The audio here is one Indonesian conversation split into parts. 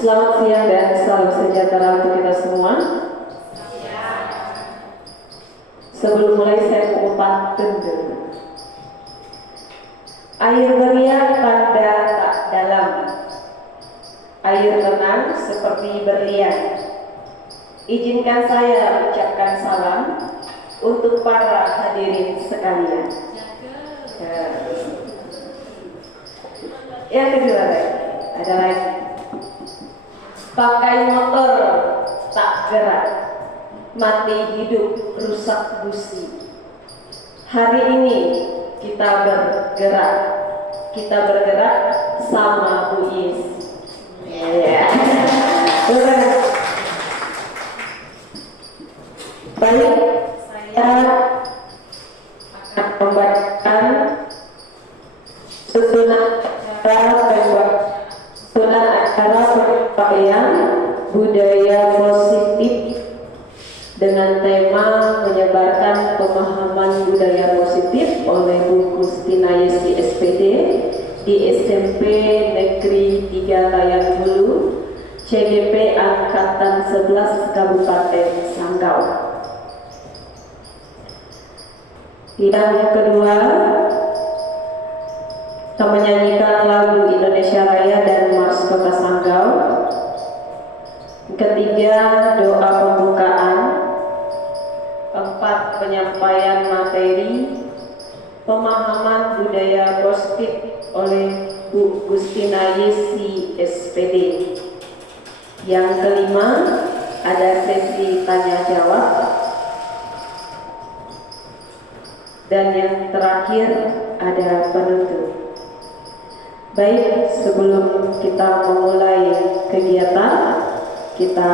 Selamat siang dan salam sejahtera untuk kita semua. Sebelum mulai saya mau pantun dulu. Air meriah pada tak dalam, air tenang seperti berlian. Izinkan saya ucapkan salam untuk para hadirin sekalian. Yang kedua ada lagi. Pakai motor tak gerak, mati hidup rusak busi. Hari ini kita bergerak sama Bu Is. Baik, saya akan membacakan susunan acara penyampaian budaya positif dengan tema menyebarkan pemahaman budaya positif oleh Bu Gustina Yesi SPD di SMP Negeri 3 Tayan Hulu, CGP Angkatan 11 Kabupaten Sanggau. Yang kedua, kita menyanyikan lagu Indonesia Raya dan Mars Kota Sanggau. Ketiga, doa pembukaan. Keempat, penyampaian materi pemahaman budaya positif oleh Bu Gustina Yesi SPD. Yang kelima, ada sesi tanya jawab. Dan yang terakhir ada penutup. Baik, sebelum kita memulai kegiatan, kita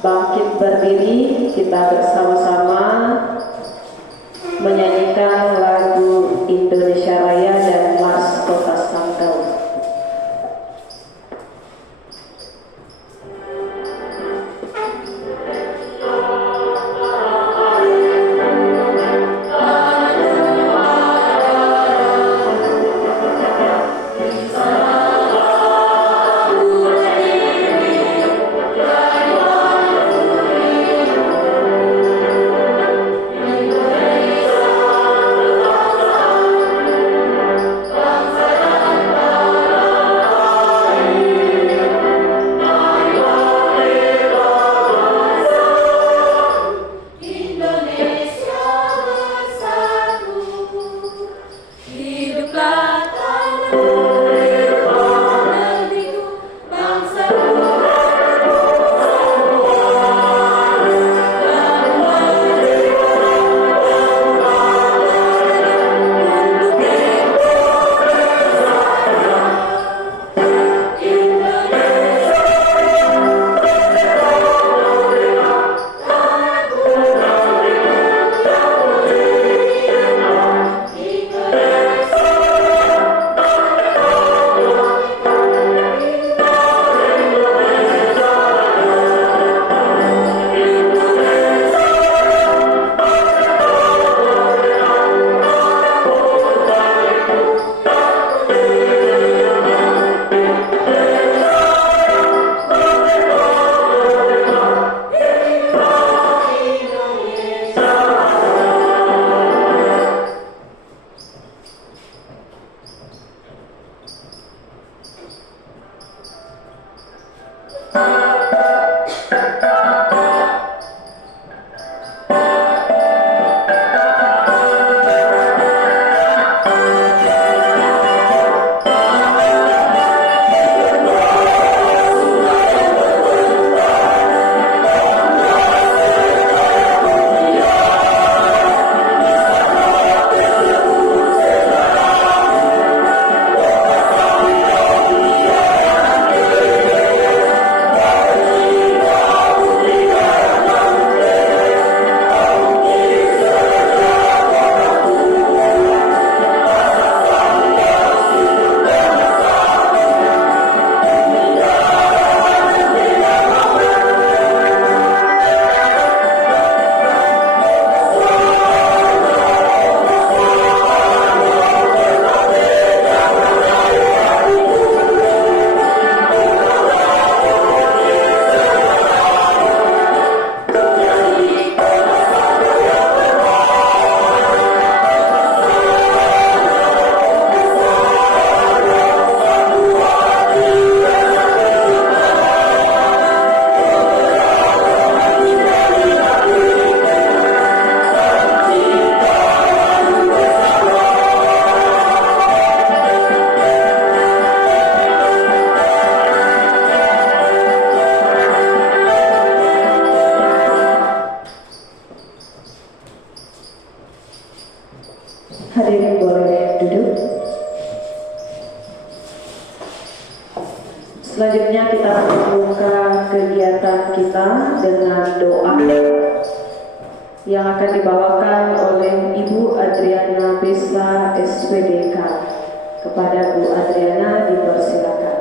bangkit berdiri, kita bersama-sama menyanyikan lagu Indonesia Raya dan Mars Kota Sanggau. Indonesia Hadirin boleh duduk. Selanjutnya kita akan membuka kegiatan kita dengan doa yang akan dibawakan oleh Ibu Adriana Besa SPDK. Kepada Bu Adriana dipersilakan.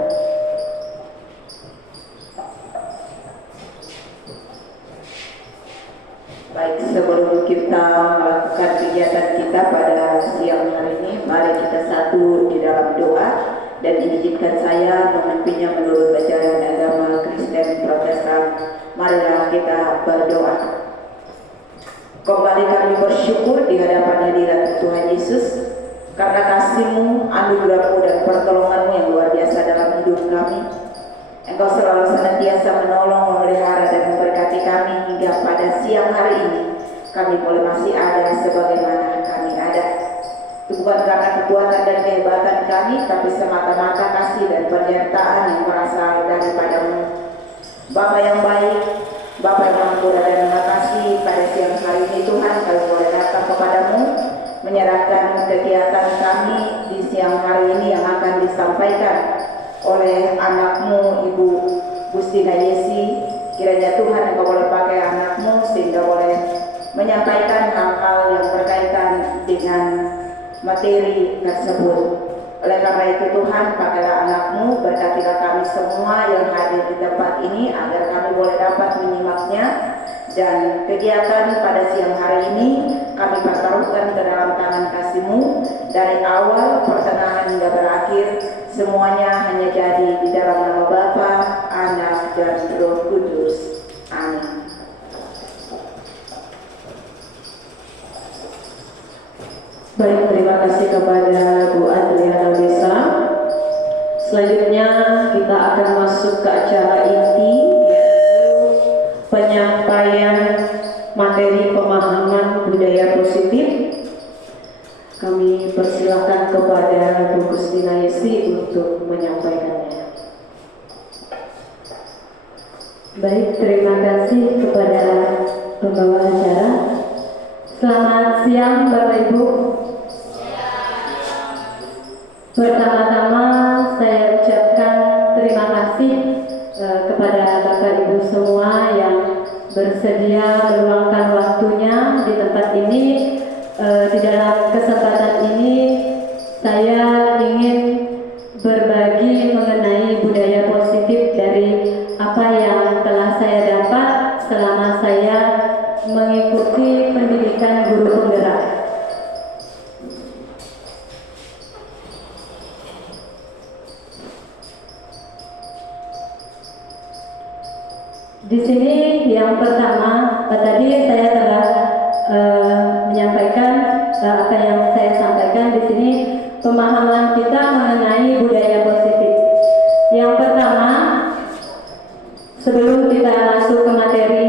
Baik, sebelum kita melakukan kegiatan kita pada siang hari ini, mari kita satu di dalam doa dan izinkan saya memimpinnya menurut ajaran agama Kristen Protestan. Marilah kita berdoa. Kembali kami bersyukur di hadapan hadirat Tuhan Yesus karena kasih-Mu, anugerah-Mu dan pertolongan-Mu yang luar biasa dalam hidup kami. Engkau selalu senantiasa menolong, memelihara dan memberkati kami hingga pada siang hari ini. Kami boleh masih ada sebagaimana kami ada. Itu bukan karena kekuatan dan kehebatan kami, tapi semata-mata kasih dan penyertaan yang berasal daripada-Mu. Bapa yang baik, Bapa yang mengampuni dan mengasihi, pada siang hari ini Tuhan kami boleh datang kepadamu, menyerahkan kegiatan kami di siang hari ini yang akan disampaikan oleh anakmu Ibu Gustina Yesi. Kiranya Tuhan Engkau boleh pakai anakmu sehingga boleh menyampaikan hal-hal yang berkaitan dengan materi tersebut. Oleh karena itu Tuhan, pakailah anakmu, berkatilah kami semua yang hadir di tempat ini agar kami boleh dapat menyimaknya, dan kegiatan pada siang hari ini kami pertaruhkan ke dalam tangan kasih-Mu. Dari awal, pertengahan hingga berakhir, semuanya hanya jadi di dalam nama Bapa, Anak, dan Roh Kudus. Amin. Baik, terima kasih kepada Bu Adriana Besa. Selanjutnya kita akan masuk ke acara inti, yaitu penyampaian materi pemahaman budaya positif. Kami persilakan kepada Bu Gustina Yesi untuk menyampaikannya. Baik, terima kasih kepada pembawa acara. Selamat siang Bapak Ibu. Pertama-tama saya ucapkan terima kasih kepada Bapak Ibu semua yang bersedia meluangkan waktunya di tempat ini. Di dalam kesempatan ini saya ingin berbagi mengenai budaya positif dari apa yang telah saya dapat selama saya mengikuti pendidikan guru penggerak. Di sini yang pertama, tadi saya telah menyampaikan apa yang saya sampaikan di sini, pemahaman kita mengenai budaya positif. Yang pertama, sebelum kita masuk ke materi,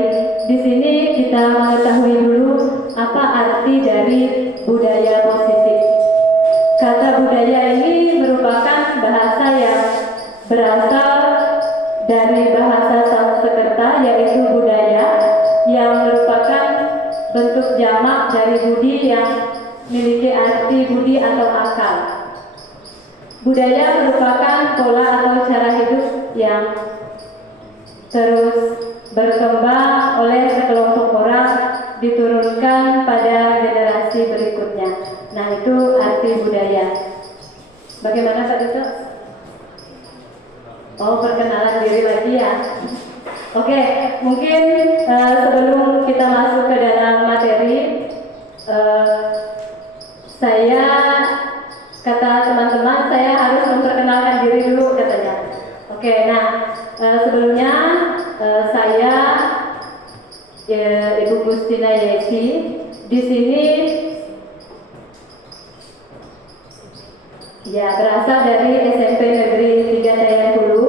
di sini kita mengetahui dulu apa arti dari budaya positif. Kata budaya ini merupakan bahasa yang berasal dari bahasa Sanskerta, yaitu budaya, yang merupakan bentuk jamak dari budi yang memiliki arti budi atau akal. Budaya merupakan pola atau cara hidup yang terus berkembang oleh sekelompok orang, diturunkan pada generasi berikutnya. Nah, itu arti budaya. Bagaimana Pak Duto? Oh, perkenalan diri lagi ya. Oke, mungkin sebelum kita masuk ke dalam materi, saya, kata teman-teman, saya harus memperkenalkan diri dulu katanya. Oke, nah sebelumnya saya Ibu Gustina Yesi di sini ya berasal dari SMP Negeri 3 Dayan Hulu.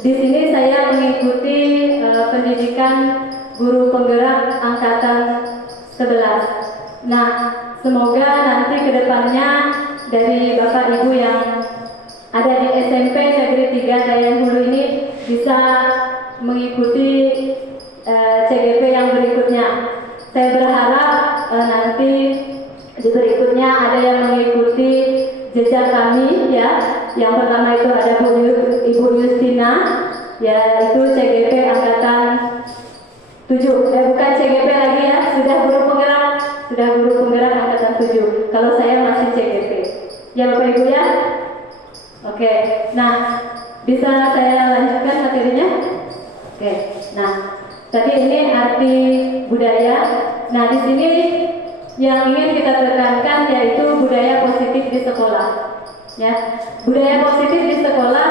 Di sini saya mengikuti pendidikan guru penggerak angkatan 11. Nah, semoga nanti kedepannya dari Bapak Ibu yang ada di SMP Negeri 3 Dayan Hulu ini bisa mengikuti CGP yang berikutnya. Saya berharap nanti Berikutnya ada yang mengikuti jejak kami ya. Yang pertama itu ada Ibu Justina, yaitu CGP angkatan 7. Bukan CGP lagi ya, sudah guru penggerak angkatan 7. Kalau saya masih CGP. Ya Bapak Ibu ya. Oke. Nah, bisa saya lanjutkan materinya? Oke. Nah, tadi ini arti budaya. Nah, di sini yang ingin kita tekankan yaitu budaya positif di sekolah. Ya, budaya positif di sekolah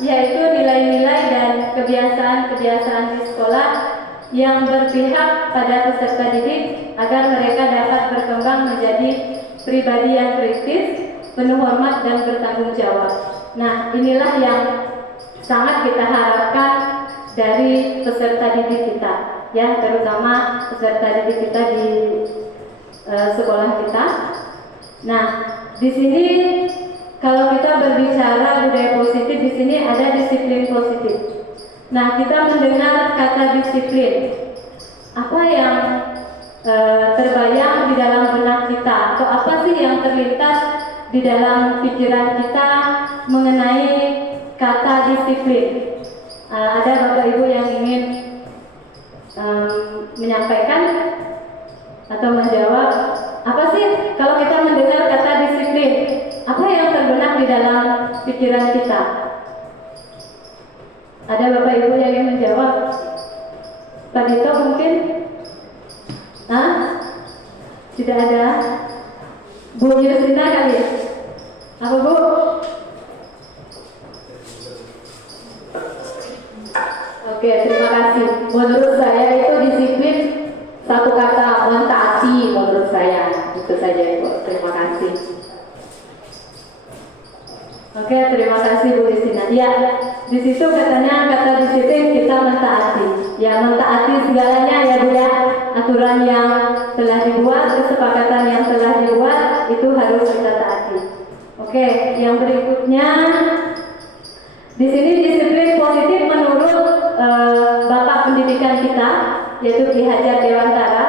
yaitu nilai-nilai dan kebiasaan-kebiasaan di sekolah yang berpihak pada peserta didik agar mereka dapat berkembang menjadi pribadi yang kritis, penuh hormat dan bertanggung jawab. Nah, inilah yang sangat kita harapkan dari peserta didik kita, ya, terutama peserta didik kita di sekolah kita. Nah, di sini kalau kita berbicara budaya positif, di sini ada disiplin positif. Nah, kita mendengar kata disiplin. Apa yang terbayang di dalam benak kita, atau apa sih yang terlintas di dalam pikiran kita mengenai kata disiplin? Ada Bapak Ibu yang ingin menyampaikan atau menjawab, apa sih kalau kita mendengar kata disiplin, apa yang terbenak di dalam pikiran kita? Ada Bapak Ibu yang ingin menjawab? Pak Dito mungkin? Tidak ada? Bu Yusina kali? Apa Bu? Oke, terima kasih. Menurut saya itu disiplin satu kata, mentaati menurut saya. Itu saja Bu, terima kasih. Oke, terima kasih Bu Yusina. Ya, di situ katanya kata disiplin kita mentaati. Ya, mentaati segalanya ya Bu ya. Aturan yang telah dibuat, kesepakatan yang telah dibuat itu harus kita taati. Oke, yang berikutnya di sini disiplin positif menurut Bapak Pendidikan kita, yaitu Ki Hajar Dewantara.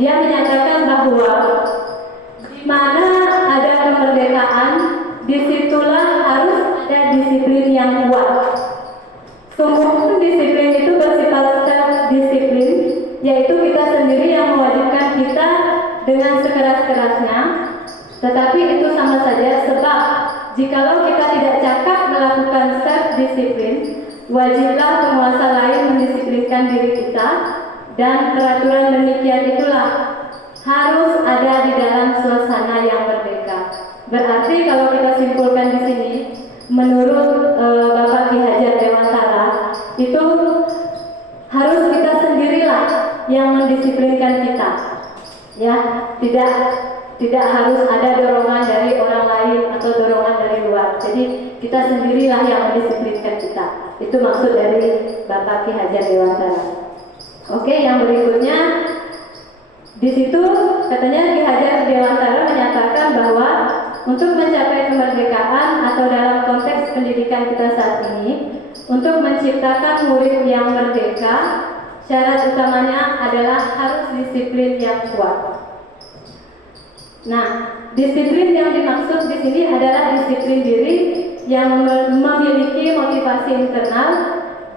Dia menyatakan bahwa di mana ada kemerdekaan, disitulah harus ada disiplin yang kuat. Sungguh disiplin itu bersifat self-disiplin, yaitu kita sendiri yang mewajibkan kita dengan sekeras-kerasnya. Tetapi itu sama saja, sebab jikalau kita tidak cakap melakukan self-disiplin, wajiblah penguasa lain mendisiplinkan diri kita, dan peraturan demikian itulah harus ada di dalam suasana yang merdeka. Berarti kalau kita simpulkan di sini, menurut Bapak Ki Hajar Dewantara, itu harus kita sendirilah yang mendisiplinkan kita. Ya, tidak harus ada dorongan dari orang lain atau dorongan dari luar. Jadi kita sendirilah yang mendisiplinkan kita. Itu maksud dari Bapak Ki Hajar Dewantara. Oke, yang berikutnya di situ katanya Ki Hajar Dewantara menyatakan bahwa untuk mencapai kemerdekaan atau dalam konteks pendidikan kita saat ini, untuk menciptakan murid yang merdeka, syarat utamanya adalah harus disiplin yang kuat. Nah, disiplin yang dimaksud di sini adalah disiplin diri yang memiliki motivasi internal.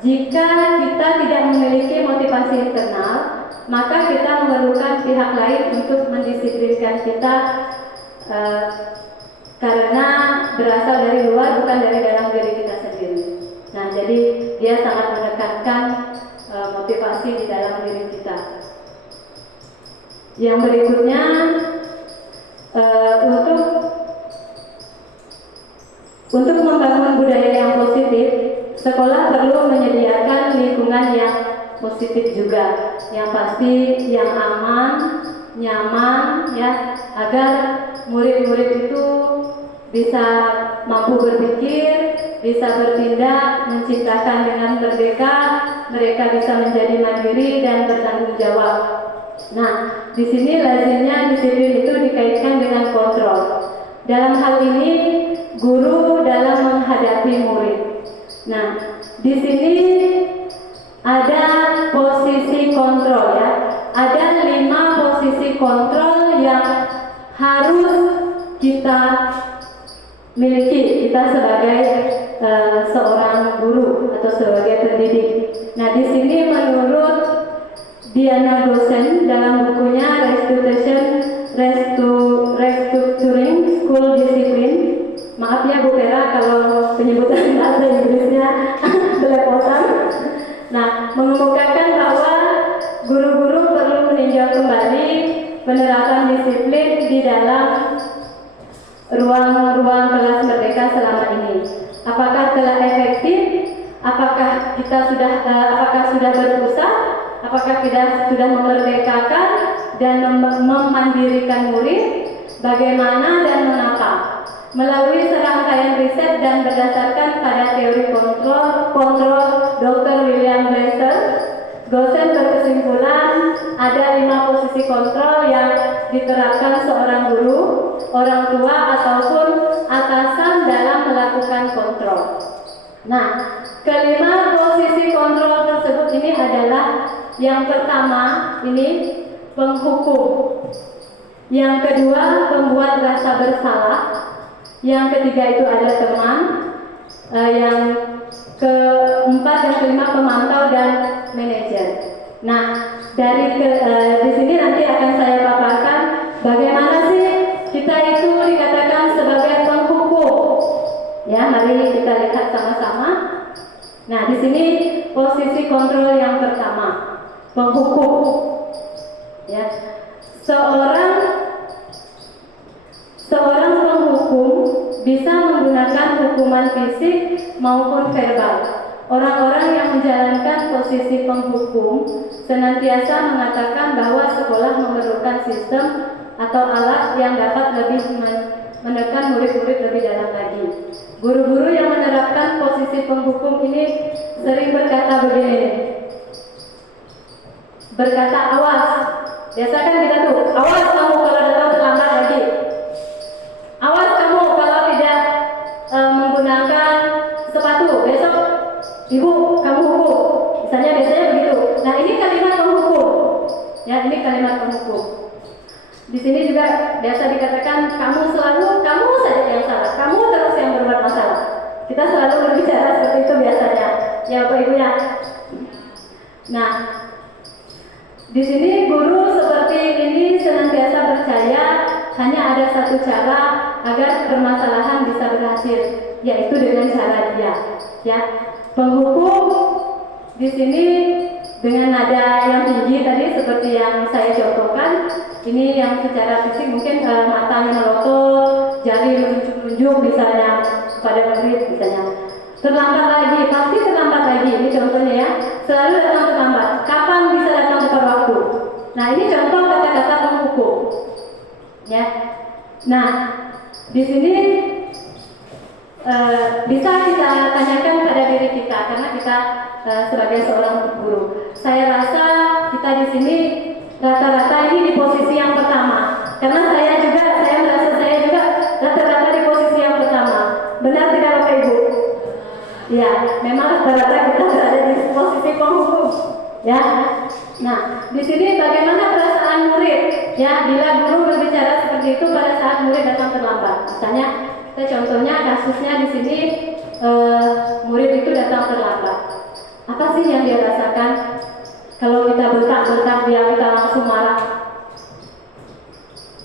Jika kita tidak memiliki motivasi internal, maka kita memerlukan pihak lain untuk mendisiplinkan kita karena berasal dari luar, bukan dari dalam diri kita sendiri. Nah, jadi dia sangat menekankan motivasi di dalam diri kita. Yang berikutnya, untuk membangun budaya yang positif, sekolah perlu menyediakan lingkungan yang positif juga, yang pasti, yang aman, nyaman, ya, agar murid-murid itu bisa mampu berpikir, bisa bertindak, menciptakan dengan merdeka, mereka bisa menjadi mandiri dan bertanggung jawab. Nah, di sini lazimnya disiplin itu dikaitkan dengan kontrol. Dalam hal ini, guru dalam menghadapi murid. Nah, di sini ada posisi kontrol ya. Ada 5 posisi kontrol yang harus kita miliki, kita sebagai seorang guru atau sebagai pendidik. Nah, di sini menurut Diana Gosen dalam bukunya Restructuring School Discipline, maaf ya Bu Vera kalau penyebutan bahasa Inggrisnya belepotan. Nah, mengemukakan bahwa guru-guru perlu meninjau kembali penerapan disiplin di dalam ruang-ruang kelas merdeka selama ini. Apakah telah efektif? Apakah sudah berpusat? Apakah kita sudah memerdekakan dan memandirikan murid? Bagaimana dan mengapa? Melalui serangkaian riset dan berdasarkan pada teori kontrol Dr. William Glasser, Gosen berkesimpulan ada 5 posisi kontrol yang diterapkan seorang guru, orang tua ataupun atasan dalam melakukan kontrol. Nah, kelima posisi kontrol tersebut ini adalah yang pertama ini penghukum, yang kedua pembuat rasa bersalah, yang ketiga itu ada teman, yang keempat dan kelima pemantau dan manajer. Nah, di sini nanti akan saya paparkan bagaimana sih kita itu dikatakan sebagai penghukum. Ya, mari kita lihat sama-sama. Nah, di sini posisi kontrol yang pertama, penghukum. Ya, seorang penghukum bisa menggunakan hukuman fisik maupun verbal. Orang-orang yang menjalankan posisi penghukum senantiasa mengatakan bahwa sekolah memerlukan sistem atau alat yang dapat lebih menekan murid-murid lebih dalam lagi. Guru-guru yang menerapkan posisi penghukum ini sering berkata begini, berkata awas. Biasa kan kita tuh, awas kamu kalau datang terlambat lagi. Awas kamu kalau tidak menggunakan sepatu, besok ibu kamu hukum. Biasanya begitu. Nah, ini kalimat penghukum. Ya, ini kalimat penghukum. Di sini juga biasa dikatakan kamu saja yang salah, kamu terus yang berbuat masalah. Kita selalu berbicara seperti itu biasanya, ya Bapak Ibu ya. Nah, di sini guru seperti ini senantiasa percaya hanya ada satu cara agar permasalahan bisa berhasil, yaitu dengan cara dia. Ya, penghukum di sini dengan nada yang tinggi tadi seperti yang saya contohkan. Ini yang secara fisik mungkin matanya melotot, jari menunjuk-nunjuk misalnya pada murid misalnya. Terlambat lagi, pasti terlambat lagi. Ini contohnya ya, selalu datang terlambat. Kapan bisa datang tepat waktu? Nah, ini contoh kata-kata penghukum. Ya. Nah, di sini bisa kita tanyakan pada diri kita karena kita sebagai seorang guru. Saya rasa kita di sini rata-rata ini di posisi yang pertama. Karena saya merasa saya juga rata-rata di posisi yang pertama. Benar tidak Bapak Ibu? Ya, memang rata-rata kita berada di posisi penghukum. Ya. Nah, di sini bagaimana perasaan murid? Ya, bila guru berbicara seperti itu pada saat murid datang terlambat. Misalnya, contohnya kasusnya di sini murid itu datang terlambat. Apa sih yang dia rasakan? Kalau kita bentak-bentak dia, kita langsung marah.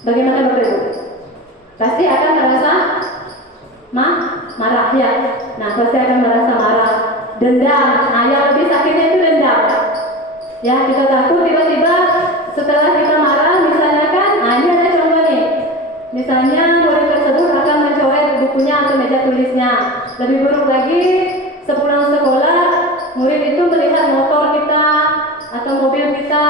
Bagaimana Bapak Ibu? Pasti akan merasa marah ya. Nah, pasti akan merasa marah, dendam. Nah, yang lebih sakitnya itu dendam. Ya, kita takut tiba-tiba setelah kita marah, misalnya kan, nah ini ada contoh nih. Misalnya murid tersebut akan mencoret bukunya atau meja tulisnya. Lebih buruk lagi, sepulang sekolah, murid itu melihat motor kita atau mobil kita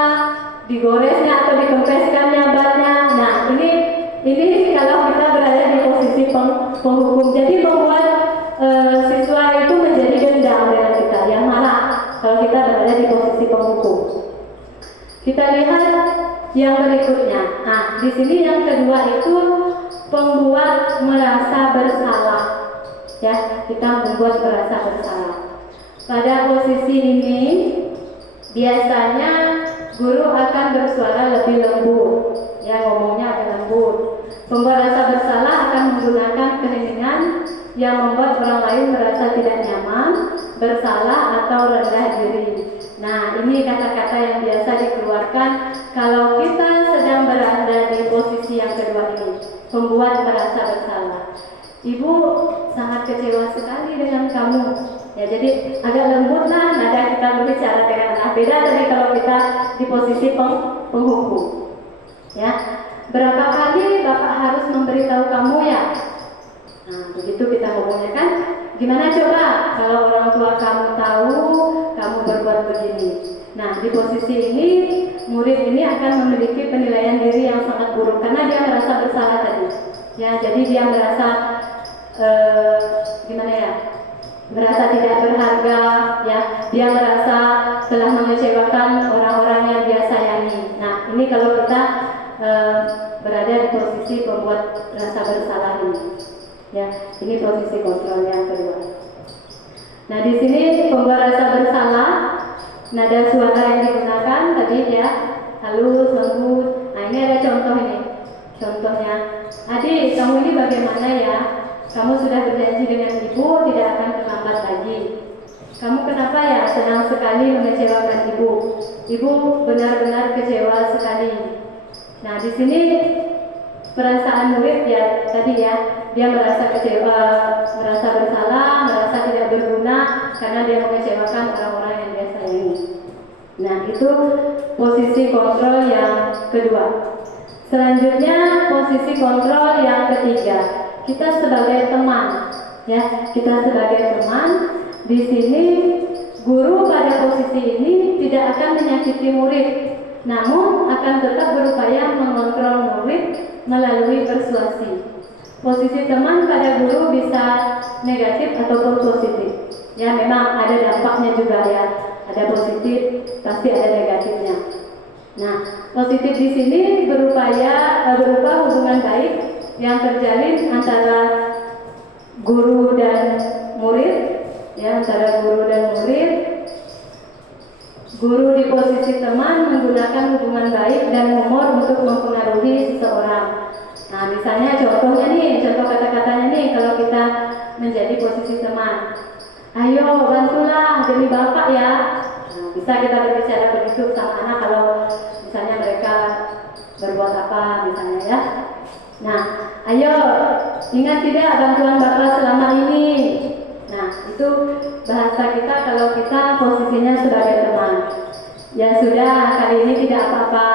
digoresnya atau dikempeskannya bannya. Nah, ini kalau kita berada di posisi penghukum, jadi membuat siswa itu menjadi dendam dengan kita, yang marah kalau kita berada di posisi penghukum. Kita lihat yang berikutnya. Nah, di sini yang kedua itu pembuat merasa bersalah. Ya, kita membuat merasa bersalah. Pada posisi ini biasanya guru akan bersuara lebih lembut, ya ngomongnya agak lembut. Pembuat rasa bersalah akan menggunakan keheningan yang membuat orang lain merasa tidak nyaman, bersalah atau rendah diri. Nah, ini kata-kata yang biasa dikeluarkan kalau kita sedang berada di posisi yang kedua ini, pembuat merasa bersalah. Ibu sangat kecewa sekali dengan kamu. Ya, jadi agak lembut lah nada kita berbicara dengan anak. Beda dari kalau kita di posisi penghukum. Ya, berapa kali Bapak harus memberitahu kamu ya? Nah, begitu kita ngomongnya kan. Gimana coba kalau orang tua kamu tahu kamu berbuat begini? Nah, di posisi ini murid ini akan memiliki penilaian diri yang sangat buruk karena dia merasa bersalah tadi. Ya, jadi dia merasa gimana ya? Merasa tidak berharga, ya. Dia merasa telah mengecewakan orang-orang yang dia sayangi. Nah, ini kalau kita berada di posisi pembuat rasa bersalah ini. Ya, ini posisi kontrol yang kedua. Nah, di sini pembuat rasa bersalah, nada suara yang digunakan tadi ya halus, lembut. Nah, ini ada contoh ini. Contohnya, adik, kamu ini bagaimana ya? Kamu sudah berjanji dengan ibu tidak akan terlambat lagi. Kamu kenapa ya senang sekali mengecewakan ibu? Ibu benar-benar kecewa sekali. Nah, di sini perasaan murid ya tadi ya, dia merasa kecewa, merasa bersalah, merasa tidak berguna karena dia mengecewakan orang-orang yang dia sayangi. Nah, itu posisi kontrol yang kedua. Selanjutnya posisi kontrol yang ketiga. Kita sebagai teman, ya, kita sebagai teman di sini guru pada posisi ini tidak akan menyakiti murid, namun akan tetap berupaya mengontrol murid melalui persuasi. Posisi teman pada guru bisa negatif ataupun positif. Ya, memang ada dampaknya juga ya. Ada positif, pasti ada negatifnya. Nah, positif di sini berupa hubungan baik yang terjalin antara guru dan murid, ya, antara guru dan murid. Guru di posisi teman menggunakan hubungan baik dan humor untuk mempengaruhi seseorang. Nah, misalnya contohnya nih, contoh kata-katanya nih kalau kita menjadi posisi teman. Ayo bantulah demi bapak ya. Nah, bisa kita berbicara begitu sama anak kalau misalnya mereka berbuat apa misalnya ya. Nah, ayo ingat tidak bantuan bapak selama ini. Nah, itu bahasa kita kalau kita posisinya sebagai teman. Ya sudah, kali ini tidak apa-apa,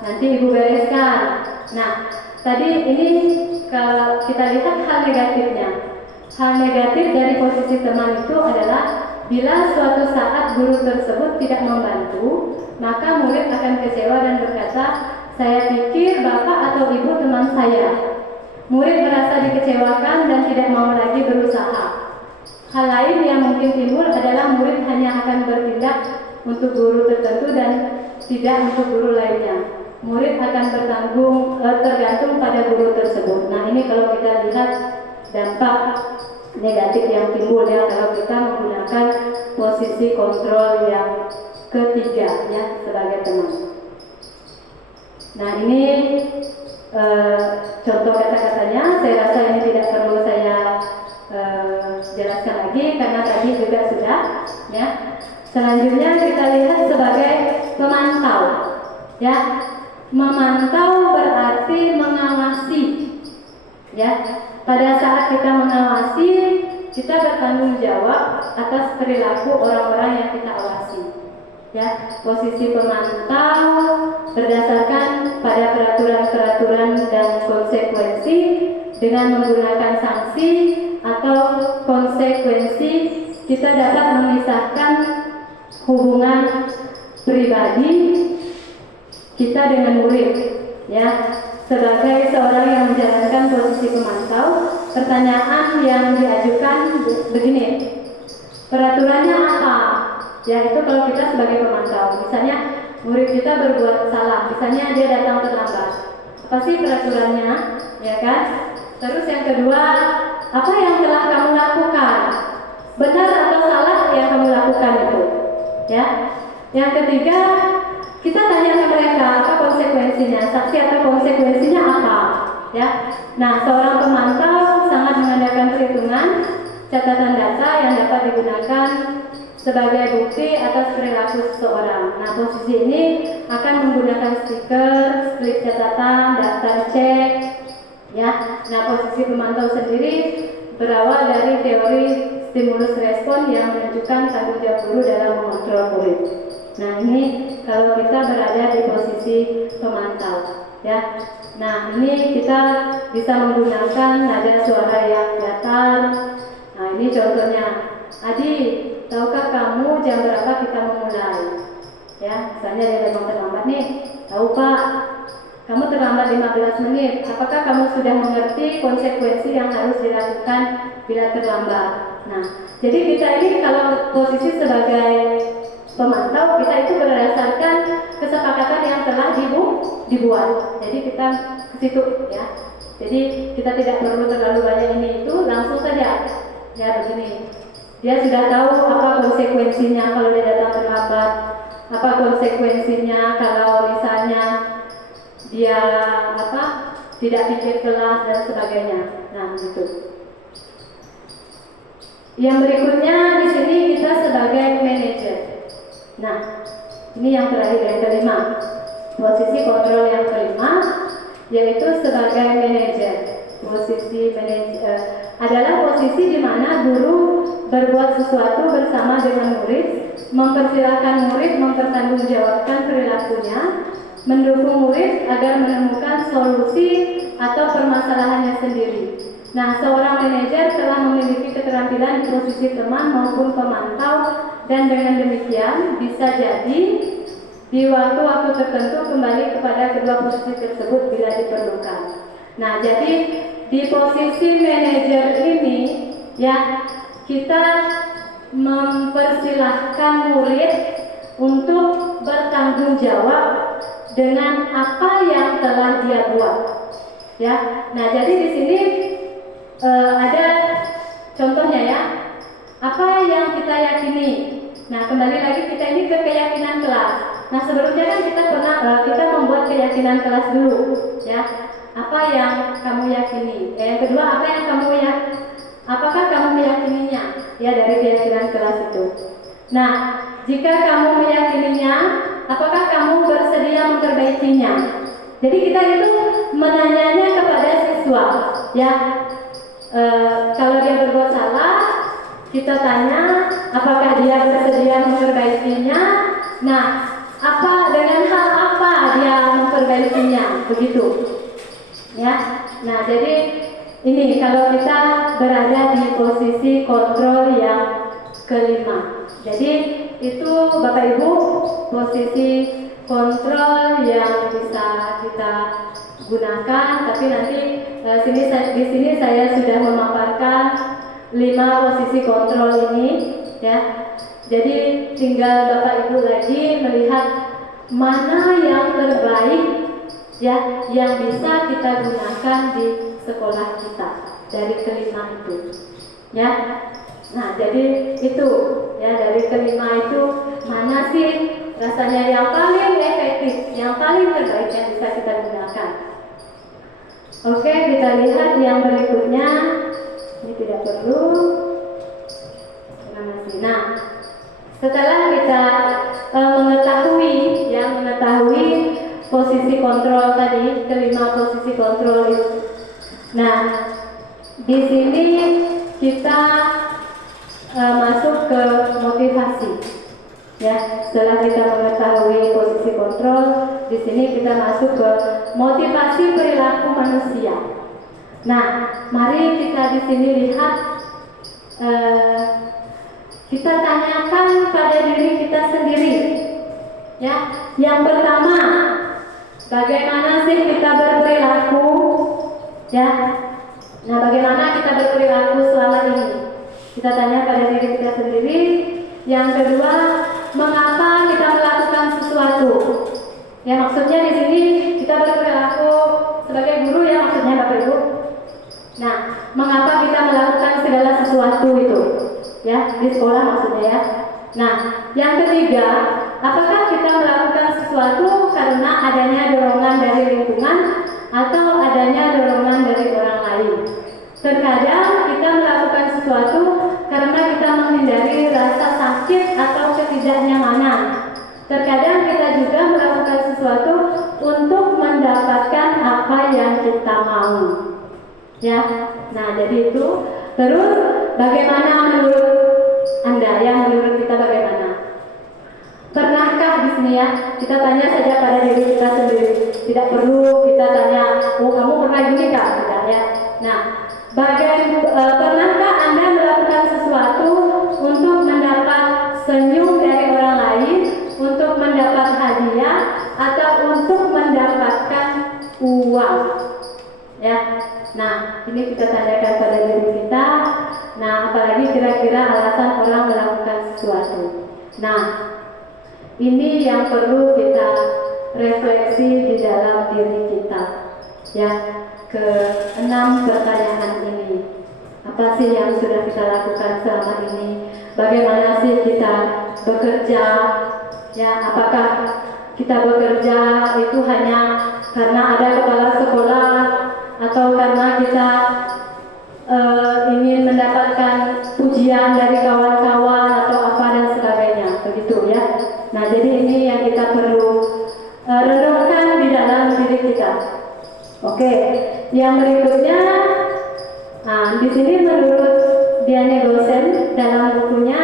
nanti ibu bereskan. Nah, tadi ini kalau kita lihat hal negatifnya. Hal negatif dari posisi teman itu adalah bila suatu saat guru tersebut tidak membantu, maka murid akan kecewa dan berkata, saya pikir bapak atau ibu teman saya. Murid merasa dikecewakan dan tidak mau lagi berusaha. Hal lain yang mungkin timbul adalah murid hanya akan bertindak untuk guru tertentu dan tidak untuk guru lainnya. Murid akan tergantung pada guru tersebut. Nah, ini kalau kita lihat dampak negatif yang timbul ya kalau kita menggunakan posisi kontrol yang ketiga ya sebagai teman. Nah, ini contoh kata-katanya. Saya rasa ini tidak perlu saya jelaskan lagi karena tadi juga sudah ya. Selanjutnya kita lihat sebagai pemantau ya. Memantau berarti mengawasi ya. Pada saat kita mengawasi, kita bertanggung jawab atas perilaku orang-orang yang kita awasi ya. Posisi pemantau berdasarkan pada peraturan-peraturan dan konsekuensi dengan menggunakan sanksi atau konsekuensi. Kita dapat memisahkan hubungan pribadi kita dengan murid ya. Sebagai seorang yang menjalankan posisi pemantau, pertanyaan yang diajukan begini, peraturannya apa? Ya, itu kalau kita sebagai pemantau. Misalnya murid kita berbuat salah, misalnya dia datang terlambat, apa sih peraturannya, ya kan? Terus yang kedua, apa yang telah kamu lakukan? Benar atau salah yang kamu lakukan itu? Ya. Yang ketiga, kita tanya ke mereka apa konsekuensinya, sanksi atau konsekuensinya apa? ya. Nah, seorang pemantau sangat mengandalkan perhitungan, catatan data yang dapat digunakan sebagai bukti atas perilaku seseorang. Nah, posisi ini akan menggunakan stiker, slip catatan, daftar cek, ya. Nah, posisi pemantau sendiri berawal dari teori stimulus respon yang menunjukkan tanggung jawab guru dalam mengontrol murid. Nah, ini kalau kita berada di posisi pemantau, ya. Nah, ini kita bisa menggunakan nada suara yang datar. Nah, ini contohnya. Adi, tahukah kamu jam berapa kita memulai? Ya, misalnya dia memang terlambat nih. Tahu Pak, kamu terlambat 15 menit. Apakah kamu sudah mengerti konsekuensi yang harus dilakukan bila terlambat? Nah, jadi kita ini kalau posisi sebagai pemantau, kita itu berdasarkan kesepakatan yang telah dibuat. Jadi kita ke situ, ya. Jadi kita tidak perlu terlalu banyak ini itu, langsung saja. Ya begini. Dia sudah tahu apa konsekuensinya kalau dia datang terlambat, apa konsekuensinya kalau misalnya dia tidak pikir kelas dan sebagainya. Nah, gitu. Yang berikutnya di sini kita sebagai manajer. Nah, ini yang terakhir, yang kelima. Posisi kontrol yang kelima yaitu sebagai manajer. Posisi manajer adalah posisi di mana guru berbuat sesuatu bersama dengan murid, mempersilahkan murid mempertanggungjawabkan perilakunya, mendukung murid agar menemukan solusi atau permasalahannya sendiri. Nah, seorang manajer telah memiliki keterampilan di posisi teman maupun pemantau, dan dengan demikian bisa jadi di waktu-waktu tertentu kembali kepada kedua posisi tersebut bila diperlukan. Nah, jadi di posisi manajer ini, ya, kita mempersilahkan murid untuk bertanggung jawab dengan apa yang telah dia buat, ya. Nah, jadi di sini ada contohnya, ya, apa yang kita yakini. Nah, kembali lagi kita ini ke keyakinan kelas. Nah, sebelumnya kan kita membuat keyakinan kelas dulu, ya. Apa yang kamu yakini? Yang kedua, apa yang apakah kamu meyakininya? Ya, dari keyakinan kelas itu. Nah, jika kamu meyakininya, apakah kamu bersedia memperbaikinya? Jadi kita itu menanyanya kepada siswa, ya. Kalau dia berbuat salah, kita tanya apakah dia bersedia memperbaikinya. Nah, dengan hal apa dia memperbaikinya, begitu, ya. Nah, jadi ini kalau kita berada di posisi kontrol yang kelima. Jadi itu Bapak Ibu posisi kontrol yang bisa kita gunakan. Tapi nanti di sini saya sudah memaparkan 5 posisi kontrol ini, ya. Jadi tinggal Bapak Ibu lagi melihat mana yang terbaik, ya, yang bisa kita gunakan di sekolah kita dari kelima itu, ya. Nah, jadi itu, ya, dari kelima itu mana sih rasanya yang paling efektif, yang paling terbaik yang bisa kita gunakan. Oke, kita lihat yang berikutnya. Ini tidak perlu. Nah, setelah kita mengetahui posisi kontrol tadi, kelima posisi kontrol itu. Nah, di sini kita masuk ke motivasi. Ya, setelah kita mengetahui posisi kontrol, di sini kita masuk ke motivasi perilaku manusia. Nah, mari kita di sini lihat, kita tanyakan pada diri kita sendiri. Ya, yang pertama, bagaimana sih kita berperilaku? Ya, nah, bagaimana kita berperilaku selama ini? Kita tanya pada diri kita sendiri. Yang kedua, mengapa kita melakukan sesuatu? Ya, maksudnya di sini kita berperilaku sebagai guru, ya, maksudnya Bapak Ibu. Nah, mengapa kita melakukan segala sesuatu itu? Ya, di sekolah maksudnya, ya. Nah, yang ketiga, apakah kita melakukan sesuatu karena adanya dorongan dari lingkungan atau adanya dorongan dari orang lain. Terkadang kita melakukan sesuatu karena kita menghindari rasa sakit atau ketidaknyamanan. Terkadang kita juga melakukan sesuatu untuk mendapatkan apa yang kita mau. Ya, nah jadi itu. Terus bagaimana menurut Anda? Ya, menurut kita bagaimana? Pernahkah di sini ya kita tanya saja pada diri kita sendiri. Tidak perlu kita tanya, oh kamu pernah gini kah? Tidak ya. Nah, pernahkah Anda melakukan sesuatu untuk mendapat senyum dari orang lain, untuk mendapat hadiah, atau untuk mendapatkan uang? Ya. Nah, ini kita tanyakan pada diri kita. Nah, apalagi kira-kira alasan orang melakukan sesuatu. Nah, ini yang perlu kita refleksi di dalam diri kita. Ya, ke-6 pertanyaan ini. Apa sih yang sudah kita lakukan selama ini? Bagaimana sih kita bekerja? Ya, apakah kita bekerja itu hanya karena ada kepala sekolah, atau karena kita ingin mendapatkan pujian dari kawan-kawan atau apa dan sebagainya, begitu ya. Nah, jadi ini yang kita perlu renungkan di dalam diri kita. Oke, yang berikutnya, nah, di sini menurut Diane Gosen dalam bukunya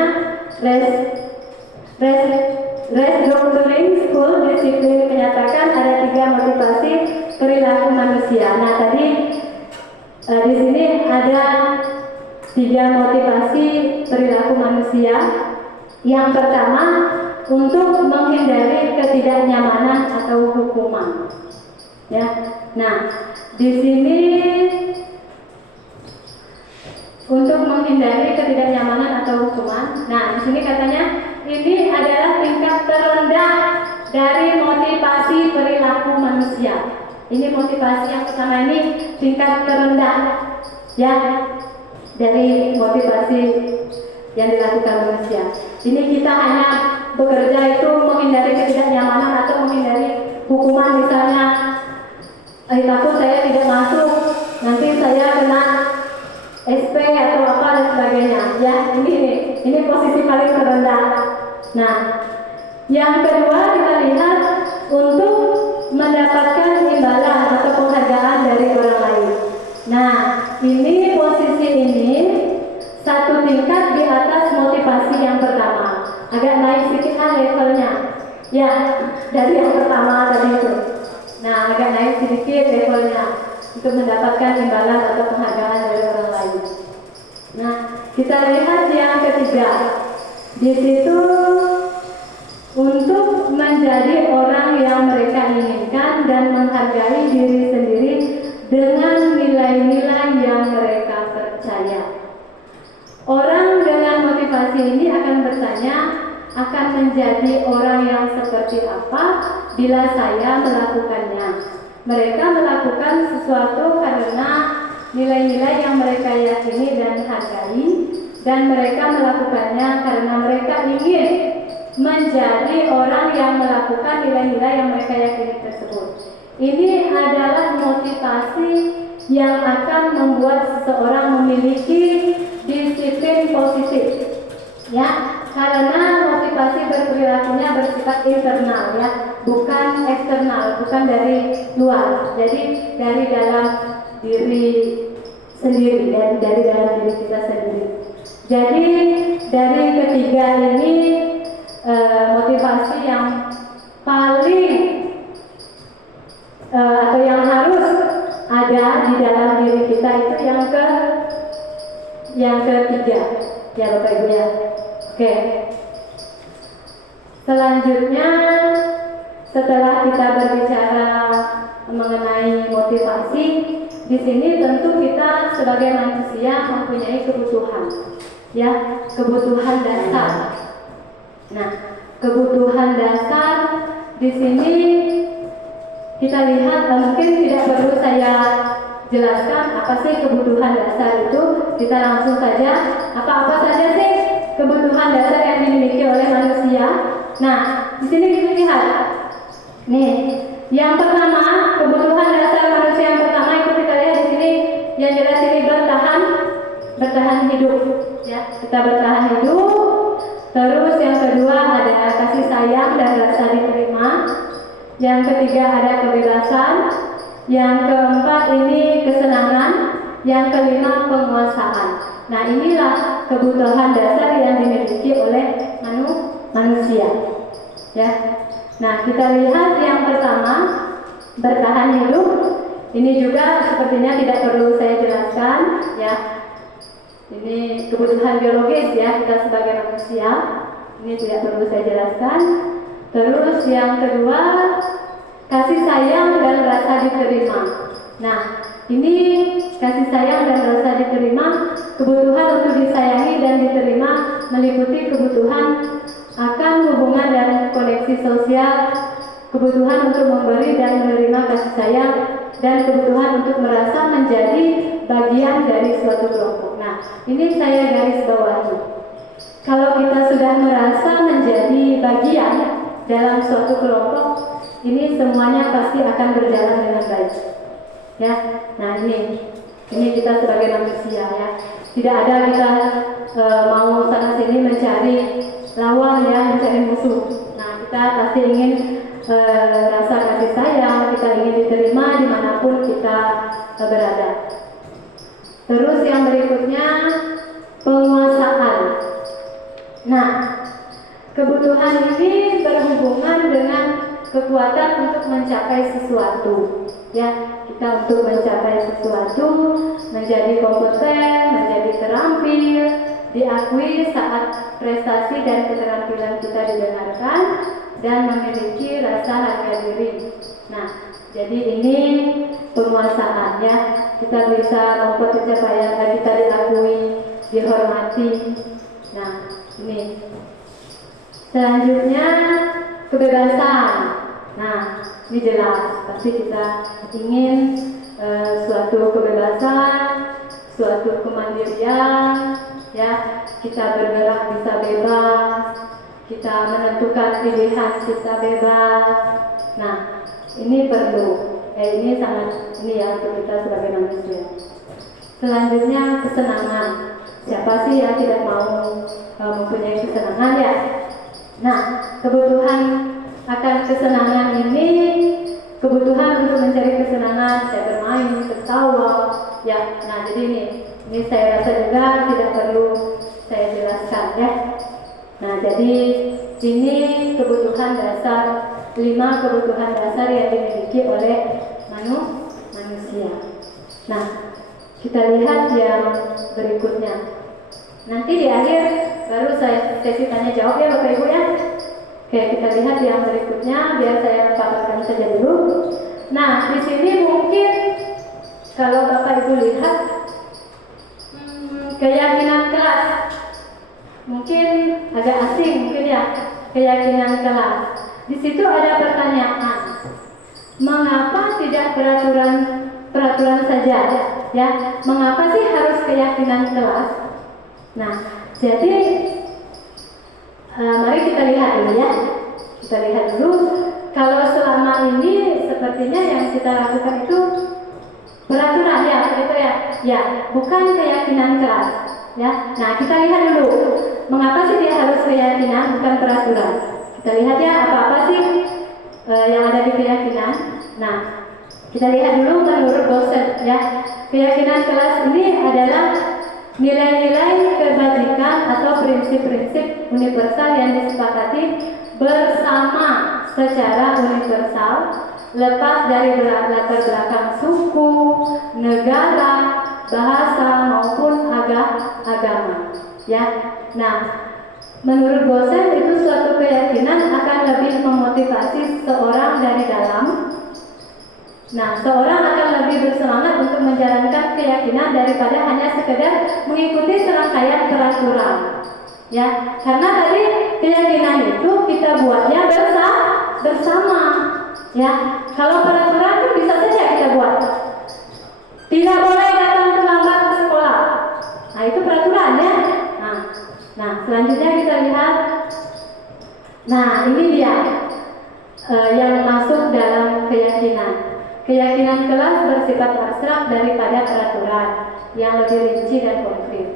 Restructuring School Discipline menyatakan ada 3 motivasi perilaku manusia. Nah, tadi di sini ada 3 motivasi perilaku manusia. Yang pertama, untuk menghindari ketidaknyamanan atau hukuman. Ya. Nah, di sini untuk menghindari ketidaknyamanan atau hukuman. Nah, di sini katanya ini adalah tingkat terendah dari motivasi perilaku manusia. Ini motivasi yang pertama, ini tingkat terendah ya dari motivasi yang dilakukan manusia. Ini kita hanya bekerja itu menghindari ketidaknyamanan atau menghindari hukuman, misalnya takut saya tidak masuk, nanti saya kena SP atau apa dan sebagainya. Ya, ini posisi paling terendah. Nah, yang kedua kita lihat untuk mendapatkan imbalan atau penghargaan dari orang lain. Nah, ini posisi ini satu tingkat di atas motivasi yang pertama, agak naik sedikit levelnya. Ya, dari yang pertama tadi itu. Nah, agak naik sedikit levelnya untuk mendapatkan imbalan atau penghargaan dari orang lain. Nah, kita lihat yang ketiga. Di situ untuk menjadi orang yang mereka inginkan dan menghargai diri sendiri dengan nilai-nilai yang mereka percaya. Orang dengan motivasi ini akan bertanya, akan menjadi orang yang seperti apa bila saya melakukannya. Mereka melakukan sesuatu karena nilai-nilai yang mereka yakini dan hargai, dan mereka melakukannya karena mereka ingin menjadi orang yang melakukan nilai-nilai yang mereka yakini tersebut. Ini adalah motivasi yang akan membuat seseorang memiliki disiplin positif, ya, karena motivasi berperilakunya bersifat internal, ya, bukan eksternal, bukan dari luar. Jadi dari dalam diri sendiri, dan dari dalam diri kita sendiri. Jadi dari ketiga ini motivasi yang paling atau yang harus ada di dalam diri kita itu yang ketiga, ya Bapak Ibu ya. Oke. Selanjutnya, setelah kita berbicara mengenai motivasi, di sini tentu kita sebagai manusia mempunyai kebutuhan, ya, kebutuhan dasar. Nah, kebutuhan dasar di sini kita lihat, mungkin tidak perlu saya jelaskan apa sih kebutuhan dasar itu. Kita langsung saja, apa-apa saja sih kebutuhan dasar yang dimiliki oleh manusia. Nah, di sini kita lihat. Nih, yang pertama, kebutuhan dasar manusia Terus yang kedua ada kasih sayang dan rasa diterima. Yang ketiga ada kebebasan. Yang keempat ini kesenangan. Yang kelima penguasaan. Nah, inilah kebutuhan dasar yang dimiliki oleh manusia. Ya. Nah, kita lihat yang pertama, bertahan hidup. Ini juga sepertinya tidak perlu saya jelaskan, ya. Ini kebutuhan biologis ya kita sebagai manusia. Ini tidak perlu saya jelaskan. Terus yang kedua, kasih sayang dan rasa diterima. Nah, ini kasih sayang dan rasa diterima, kebutuhan untuk disayangi dan diterima meliputi kebutuhan akan hubungan dan koneksi sosial, kebutuhan untuk memberi dan menerima kasih sayang, dan kebutuhan untuk merasa menjadi bagian dari suatu kelompok. Nah, ini saya garis bawahi. Kalau kita sudah merasa menjadi bagian dalam suatu kelompok, ini semuanya pasti akan berjalan dengan baik. Ya, nah ini kita sebagai manusia ya. Tidak ada kita mau sana sini mencari lawan ya, mencari musuh. Nah, kita pasti ingin rasa kasih sayang, kita ingin diterima dimanapun kita berada. Terus yang berikutnya penguasaan. Nah, kebutuhan ini berhubungan dengan kekuatan untuk mencapai sesuatu. Ya, kita untuk mencapai sesuatu, menjadi kompeten, menjadi terampil, diakui saat prestasi dan keterampilan kita didengarkan, dan memiliki rasa harga diri. Nah, jadi ini penguasaan ya. Kita bisa membuat pencapaian dan kita diakui, dihormati. Nah, ini. Selanjutnya kebebasan. Nah, ini jelas. Pasti kita ingin suatu kebebasan, suatu kemandirian, ya. Kita bergerak bisa bebas. Kita menentukan pilihan kita bebas. Nah, ini perlu. Ini sangat ya untuk kita sebagai manusia. Selanjutnya kesenangan. Siapa sih yang tidak mau mempunyai kesenangan ya? Nah, kebutuhan akan kesenangan ini, kebutuhan untuk mencari kesenangan, saya bermain, tertawa, ya. Nah, jadi ini saya rasa juga tidak perlu saya jelaskan ya. Nah, jadi ini kebutuhan dasar, 5 kebutuhan dasar yang dimiliki oleh manusia. Nah, kita lihat yang berikutnya. Nanti di akhir baru saya sesi tanya jawab ya Bapak Ibu ya. Oke, kita lihat yang berikutnya biar saya paparkan saja dulu. Nah, di sini mungkin kalau Bapak Ibu lihat keyakinan kelas. Mungkin agak asing mungkin ya, keyakinan kelas. Di situ ada pertanyaan, mengapa tidak peraturan saja? Ya, mengapa sih harus keyakinan kelas? Nah, jadi mari kita lihat dulu ya. Kita lihat dulu. Kalau selama ini sepertinya yang kita lakukan itu peraturan ya, begitu ya? Ya, bukan keyakinan kelas. Ya, nah kita lihat dulu. Mengapa sih dia harus keyakinan bukan peraturan? Kita lihat ya apa-apa sih yang ada di keyakinan. Nah, kita lihat dulu menurut dosen ya. Keyakinan kelas ini adalah nilai-nilai kebajikan atau prinsip-prinsip universal yang disepakati bersama secara universal, lepas dari latar belakang suku, negara, bahasa maupun agama. Ya, nah, menurut dosen itu suatu keyakinan akan lebih memotivasi seorang dari dalam. Nah, seorang akan lebih bersemangat untuk menjalankan keyakinan daripada hanya sekedar mengikuti serangkaian peraturan. Ya, karena tadi keyakinan itu kita buatnya bersama. Ya, kalau peraturan itu bisa saja kita buat. Tidak boleh datang terlambat ke sekolah. Nah, itu peraturan ya. Nah, selanjutnya kita lihat. Nah, ini dia yang masuk dalam keyakinan. Keyakinan kelas bersifat abstrak daripada peraturan yang lebih rinci dan konkret.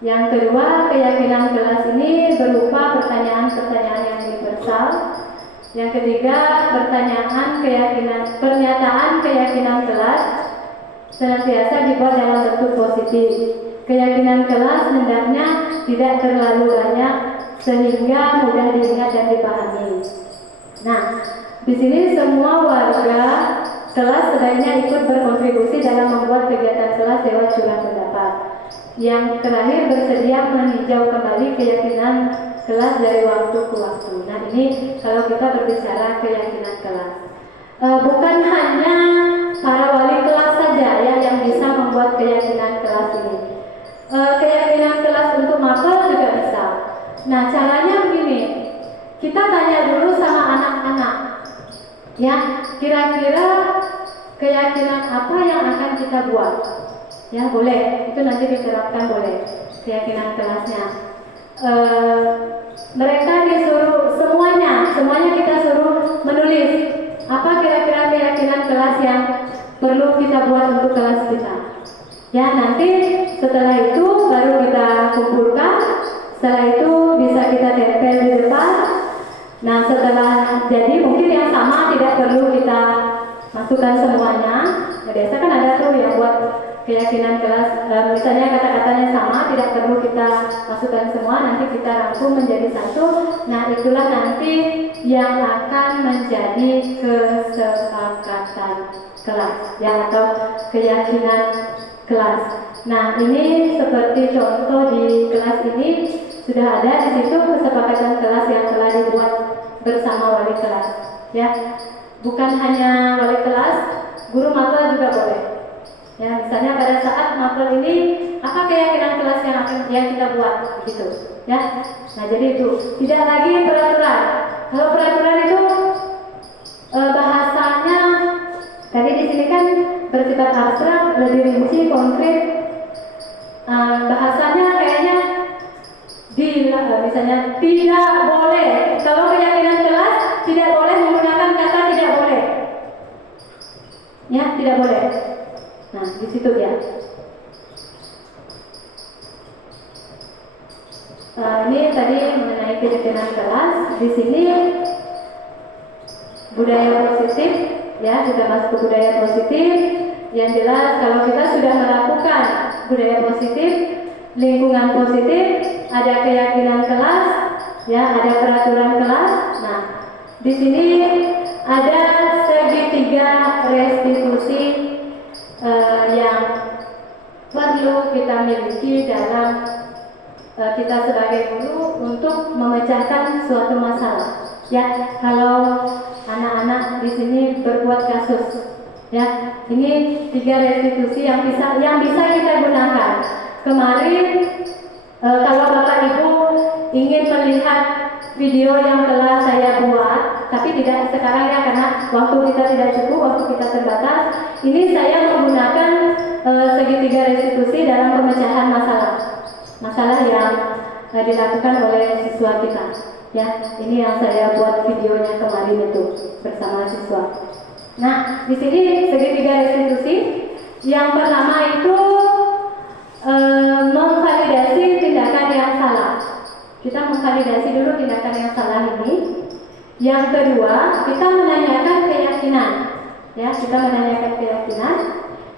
Yang kedua, keyakinan kelas ini berupa pertanyaan-pertanyaan yang universal. Yang ketiga, pernyataan keyakinan kelas senantiasa dibuat dalam bentuk positif. Keyakinan kelas hendaknya tidak terlalu banyak sehingga mudah diingat dan dipahami. Nah, di sini semua warga kelas sebaiknya ikut berkontribusi dalam membuat kegiatan kelas lewat curah pendapat. Yang terakhir, bersedia meninjau kembali keyakinan kelas dari waktu ke waktu. Nah, ini kalau kita berbicara keyakinan kelas, bukan hanya para wali kelas saja ya yang bisa membuat keyakinan kelas ini. Keyakinan kelas untuk mapel juga bisa. Nah, caranya begini, kita tanya dulu sama anak-anak, ya, kira-kira keyakinan apa yang akan kita buat? Ya, boleh, itu nanti diterapkan, boleh keyakinan kelasnya. Mereka disuruh semuanya kita suruh menulis apa kira-kira keyakinan kelas yang perlu kita buat untuk kelas kita. Ya, nanti setelah itu baru kita kumpulkan. Setelah itu bisa kita tempel di depan. Nah, setelah jadi mungkin yang sama tidak perlu kita masukkan semuanya. Nah, biasa kan ada tuh yang buat keyakinan kelas, misalnya kata-katanya sama, tidak perlu kita masukkan semua, nanti kita rangkum menjadi satu. Nah, itulah nanti yang akan menjadi kesepakatan kelas, ya, atau keyakinan kelas. Nah, ini seperti contoh di kelas ini sudah ada di situ kesepakatan kelas yang telah dibuat bersama wali kelas, ya. Bukan hanya wali kelas, guru mapel juga boleh. Ya, misalnya pada saat mapel ini apa keyakinan kelas yang kita buat, gitu, ya. Nah, jadi itu tidak lagi peraturan. Kalau peraturan itu bahasanya tadi di sini kan bersifat abstrak, lebih rinci, konkret. Bahasanya kayaknya misalnya tidak boleh. Kalau keyakinan kelas tidak boleh menggunakan kata tidak boleh. Ya, tidak boleh. Nah, di situ ya. Ini tadi mengenai keyakinan kelas. Di sini budaya positif, ya, sudah masuk ke budaya positif. Yang jelas kalau kita sudah melakukan budaya positif, lingkungan positif, ada keyakinan kelas, ya, ada peraturan kelas. Nah, di sini ada segitiga restitusi yang perlu kita miliki dalam kita sebagai guru untuk memecahkan suatu masalah. Ya, kalau anak-anak di sini berbuat kasus, ya, ini 3 restitusi yang bisa kita gunakan. Kemarin kalau Bapak Ibu ingin melihat video yang telah saya buat, tapi tidak sekarang ya karena waktu kita tidak cukup, waktu kita terbatas. Ini saya menggunakan segitiga restitusi dalam pemecahan masalah yang dilakukan oleh siswa kita. Ya, ini yang saya buat videonya kemarin itu bersama siswa. Nah, di sini segitiga restitusi. Yang pertama itu memvalidasi tindakan yang salah. Kita memvalidasi dulu tindakan yang salah ini. Yang kedua, kita menanyakan keyakinan. Ya, kita menanyakan keyakinan.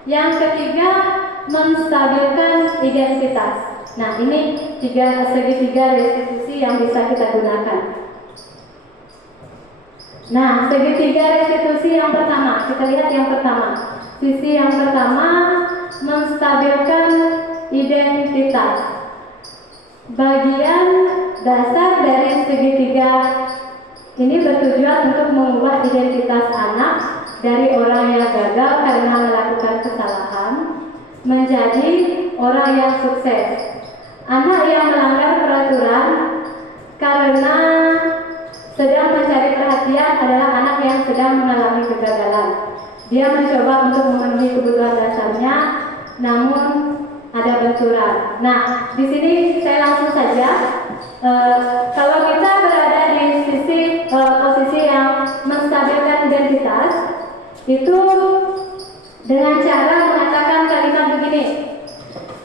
Yang ketiga, menstabilkan identitas. Nah, ini segitiga restitusi yang bisa kita gunakan. Nah, segitiga restitusi yang pertama, kita lihat yang pertama. Sisi yang pertama, menstabilkan identitas. Bagian dasar dari segitiga ini bertujuan untuk mengubah identitas anak dari orang yang gagal karena melakukan kesalahan menjadi orang yang sukses. Anak yang melanggar peraturan karena sedang mencari perhatian adalah anak yang sedang mengalami kegagalan. Dia mencoba untuk memenuhi kebutuhan dasarnya, namun ada benturan. Nah, di sini saya langsung saja. Kalau kita berada di posisi yang menstabilkan identitas, itu dengan cara mengatakan kalimat begini: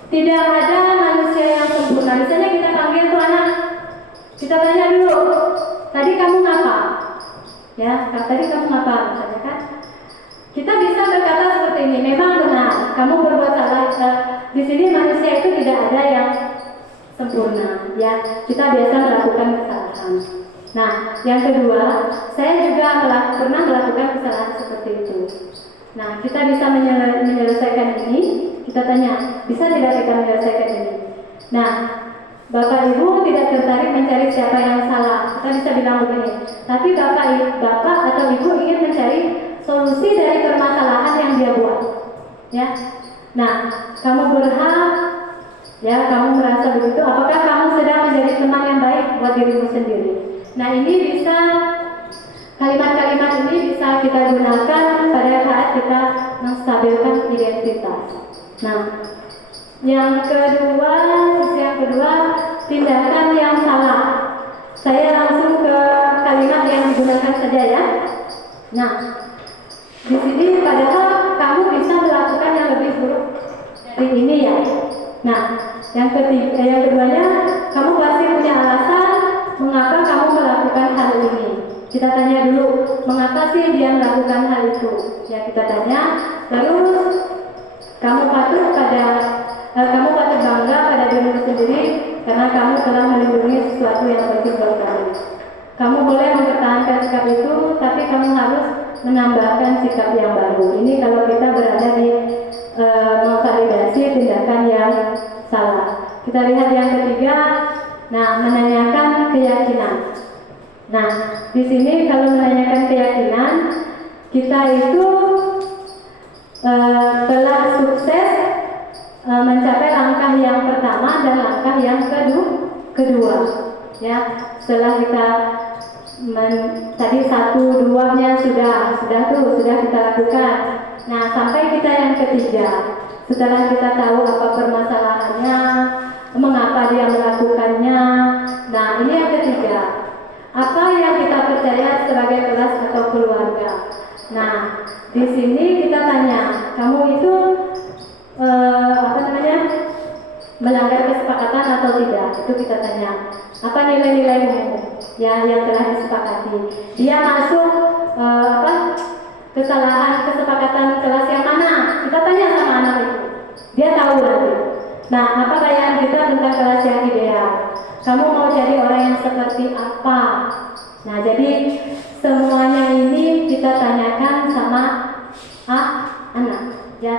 tidak ada manusia yang sempurna. Misalnya kita panggil tuh anak, kita tanya dulu, tadi kamu ngapa? Ya, tadi kamu ngapa? Misalnya kan, kita bisa berkata seperti ini, memang benar, kamu berbuat salah. Di sini manusia itu tidak ada yang sempurna, ya. Kita biasa melakukan kesalahan. Nah, yang kedua, saya juga pernah melakukan kesalahan seperti itu. Nah, kita bisa menyelesaikan ini. Kita tanya, bisa tidak kita menyelesaikan ini? Nah, Bapak Ibu tidak tertarik mencari siapa yang salah. Kita bisa bilang begini, tapi Bapak atau Ibu ingin mencari solusi dari permasalahan yang dia buat. Ya. Nah, kamu berhak, ya, kamu merasa begitu. Apakah kamu sedang menjadi teman yang baik buat dirimu sendiri? Nah, ini bisa, kalimat-kalimat ini bisa kita gunakan pada saat kita menstabilkan identitas. Nah, yang kedua, tindakan yang salah. Saya langsung ke kalimat yang digunakan saja ya. Nah, di sini padahal kamu bisa melakukan yang lebih buruk dari ini ya. Nah, yang keduanya, kamu pasti punya alasan mengapa kamu melakukan hal ini. Kita tanya dulu, mengapa sih dia melakukan hal itu? Ya, kita tanya. Terus kamu patut bangga pada dirimu sendiri karena kamu telah melindungi sesuatu yang penting buat kamu. Kamu boleh mempertahankan sikap itu, tapi kamu harus menambahkan sikap yang baru. Ini kalau kita berada di memvalidasi tindakan yang salah. Kita lihat yang ketiga, nah, menanyakan keyakinan. Nah, di sini kalau menanyakan keyakinan, kita itu telah sukses mencapai langkah yang pertama dan langkah yang kedua. Ya, setelah kita tadi 1, 2-nya sudah kita lakukan. Nah, sampai kita yang ketiga. Setelah kita tahu apa permasalahannya, mengapa dia melakukannya. Nah, ini yang ketiga. Apa yang kita percaya sebagai kelas atau keluarga. Nah, di sini kita tanya, kamu itu melanggar kesepakatan atau tidak? Itu kita tanya. Apa nilai-nilaimu ya yang telah disepakati? Dia masuk kesepakatan kelas yang mana? Kita tanya sama anak itu. Dia tahu nanti. Nah, apa bayangan kita tentang kelas yang ideal? Kamu mau jadi orang yang seperti apa? Nah, jadi semuanya ini kita tanyakan sama anak, ya,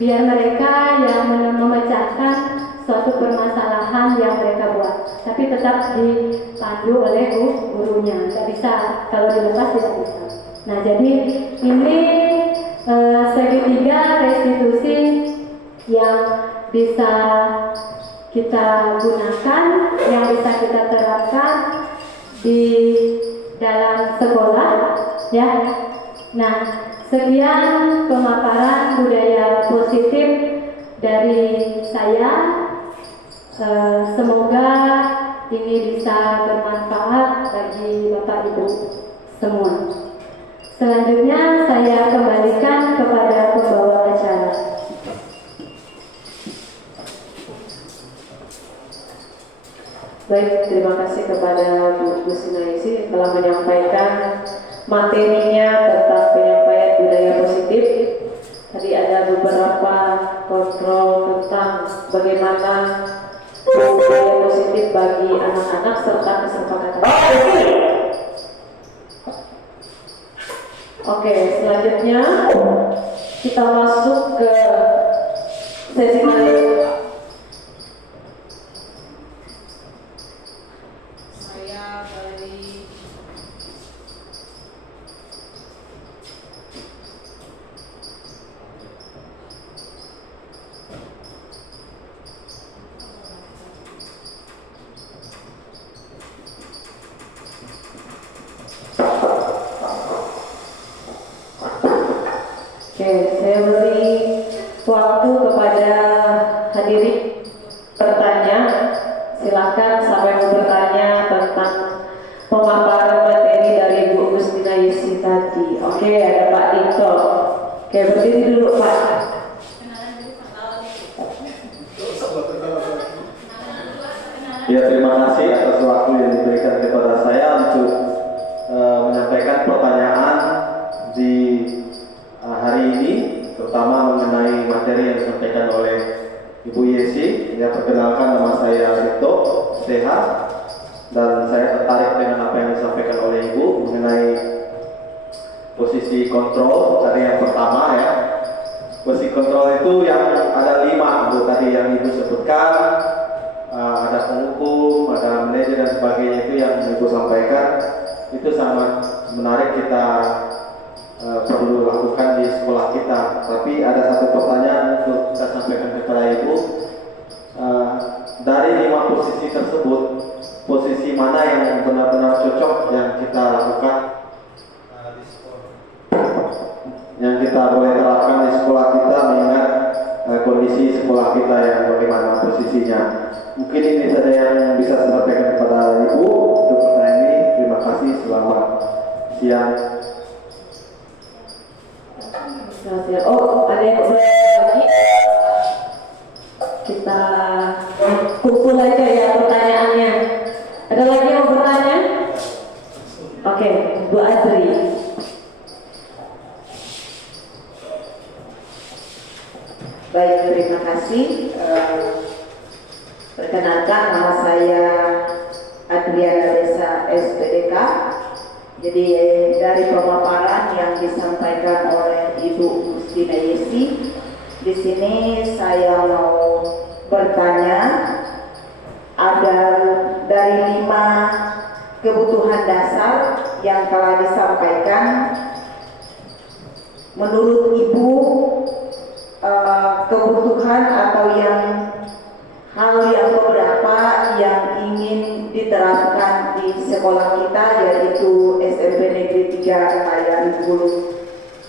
biar mereka yang memecahkan suatu permasalahan yang mereka buat, tapi tetap dipandu oleh gurunya. Tidak bisa, kalau dilepas tidak bisa. Nah, jadi ini segitiga restitusi yang bisa kita gunakan, yang bisa kita terapkan di dalam sekolah, ya. Nah, sekian pemaparan budaya positif dari saya. Semoga ini bisa bermanfaat bagi Bapak Ibu semua. Selanjutnya saya kembalikan kepada pembawa acara. Baik, terima kasih kepada Bu Gusinaisi telah menyampaikan materinya tentang penyampaian budaya positif. Tadi ada beberapa kontrol tentang bagaimana budaya positif bagi anak-anak serta kesepakatan. Oke, selanjutnya kita masuk ke sesi lain. Saya beri waktu kepada hadirin bertanya. Silakan sampai mau bertanya tentang pemaparan materi dari Bu Gusinaisi tadi. Oke, ada Pak Dito. Oke, berdiri dulu Pak. Ya, terima kasih atas waktu yang diberikan kepada saya untuk menyampaikan pertanyaan di hari ini, terutama mengenai materi yang disampaikan oleh Ibu Yesi. Ya, perkenalkan, nama saya Rito Sehat, dan saya tertarik dengan apa yang disampaikan oleh Ibu mengenai posisi kontrol. Tadi yang pertama ya, posisi kontrol itu yang ada 5 Bu tadi yang Ibu sebutkan. Ada penghukum, ada manajer dan sebagainya, itu yang Ibu sampaikan. Itu sangat menarik, kita perlu lakukan di sekolah kita. Tapi ada satu pertanyaan untuk kita sampaikan kepada Ibu. Dari 5 posisi tersebut, posisi mana yang benar-benar cocok yang kita lakukan di sekolah, yang kita boleh terapkan di sekolah kita, mengingat kondisi sekolah kita yang bagaimana posisinya. Mungkin ini saja yang bisa saya sampaikan kepada Ibu untuk pertanyaan ini. Terima kasih, selamat siang. Oh, ada yang lagi? Kita kumpul aja ya pertanyaannya. Ada lagi yang mau bertanya? Oke, Bu Adri. Baik, terima kasih. Perkenalkan, nama saya Adriana Desa SPDK. Jadi dari pemaparan yang disampaikan oleh Ibu Mustina Yesi, di sini saya mau bertanya, ada dari 5 kebutuhan dasar yang telah disampaikan, menurut Ibu kebutuhan atau hal yang beberapa yang ingin diterapkan di sekolah kita, yaitu SMP Negeri 3 Kayan Bulu.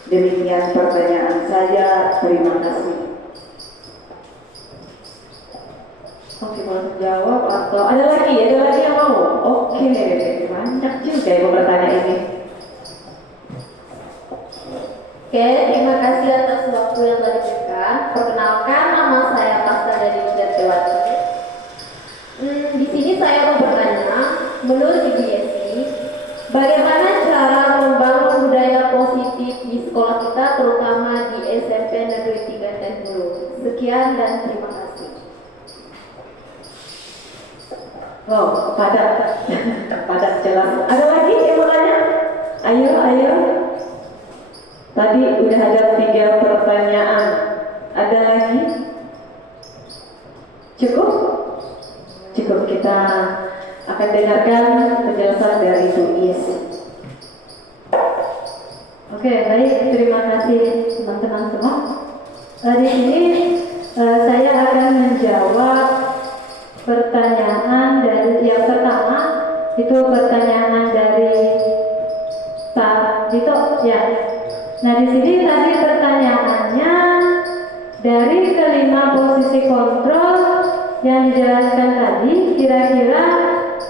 Demikian pertanyaan saya, terima kasih. Oke, mau jawab atau ada lagi yang mau? Oke, banyak juga yang mau bertanya ini. Oke, terima kasih atas waktu yang telah diberikan. Perkenalkan, nama saya Pasca dari Jatiwati. Di sini saya mau bertanya, menurut Ibu Yesi, bagaimana cara membangun budaya positif di sekolah kita, terutama di SMP Negeri 3 Tenggulu? Sekian dan terima kasih. Oh, padat jelas. Ada lagi yang mau tanya? Ayo. Tadi udah ada 3 pertanyaan. Ada lagi? Cukup, kita akan dengarkan penjelasan dari Ibu Yesi. Oke, baik, terima kasih teman-teman semua. Di sini saya akan menjawab pertanyaan dari yang pertama, itu pertanyaan dari Pak Dito ya. Nah, di sini tadi pertanyaannya, dari kelima posisi kontrol yang dijelaskan tadi, kira-kira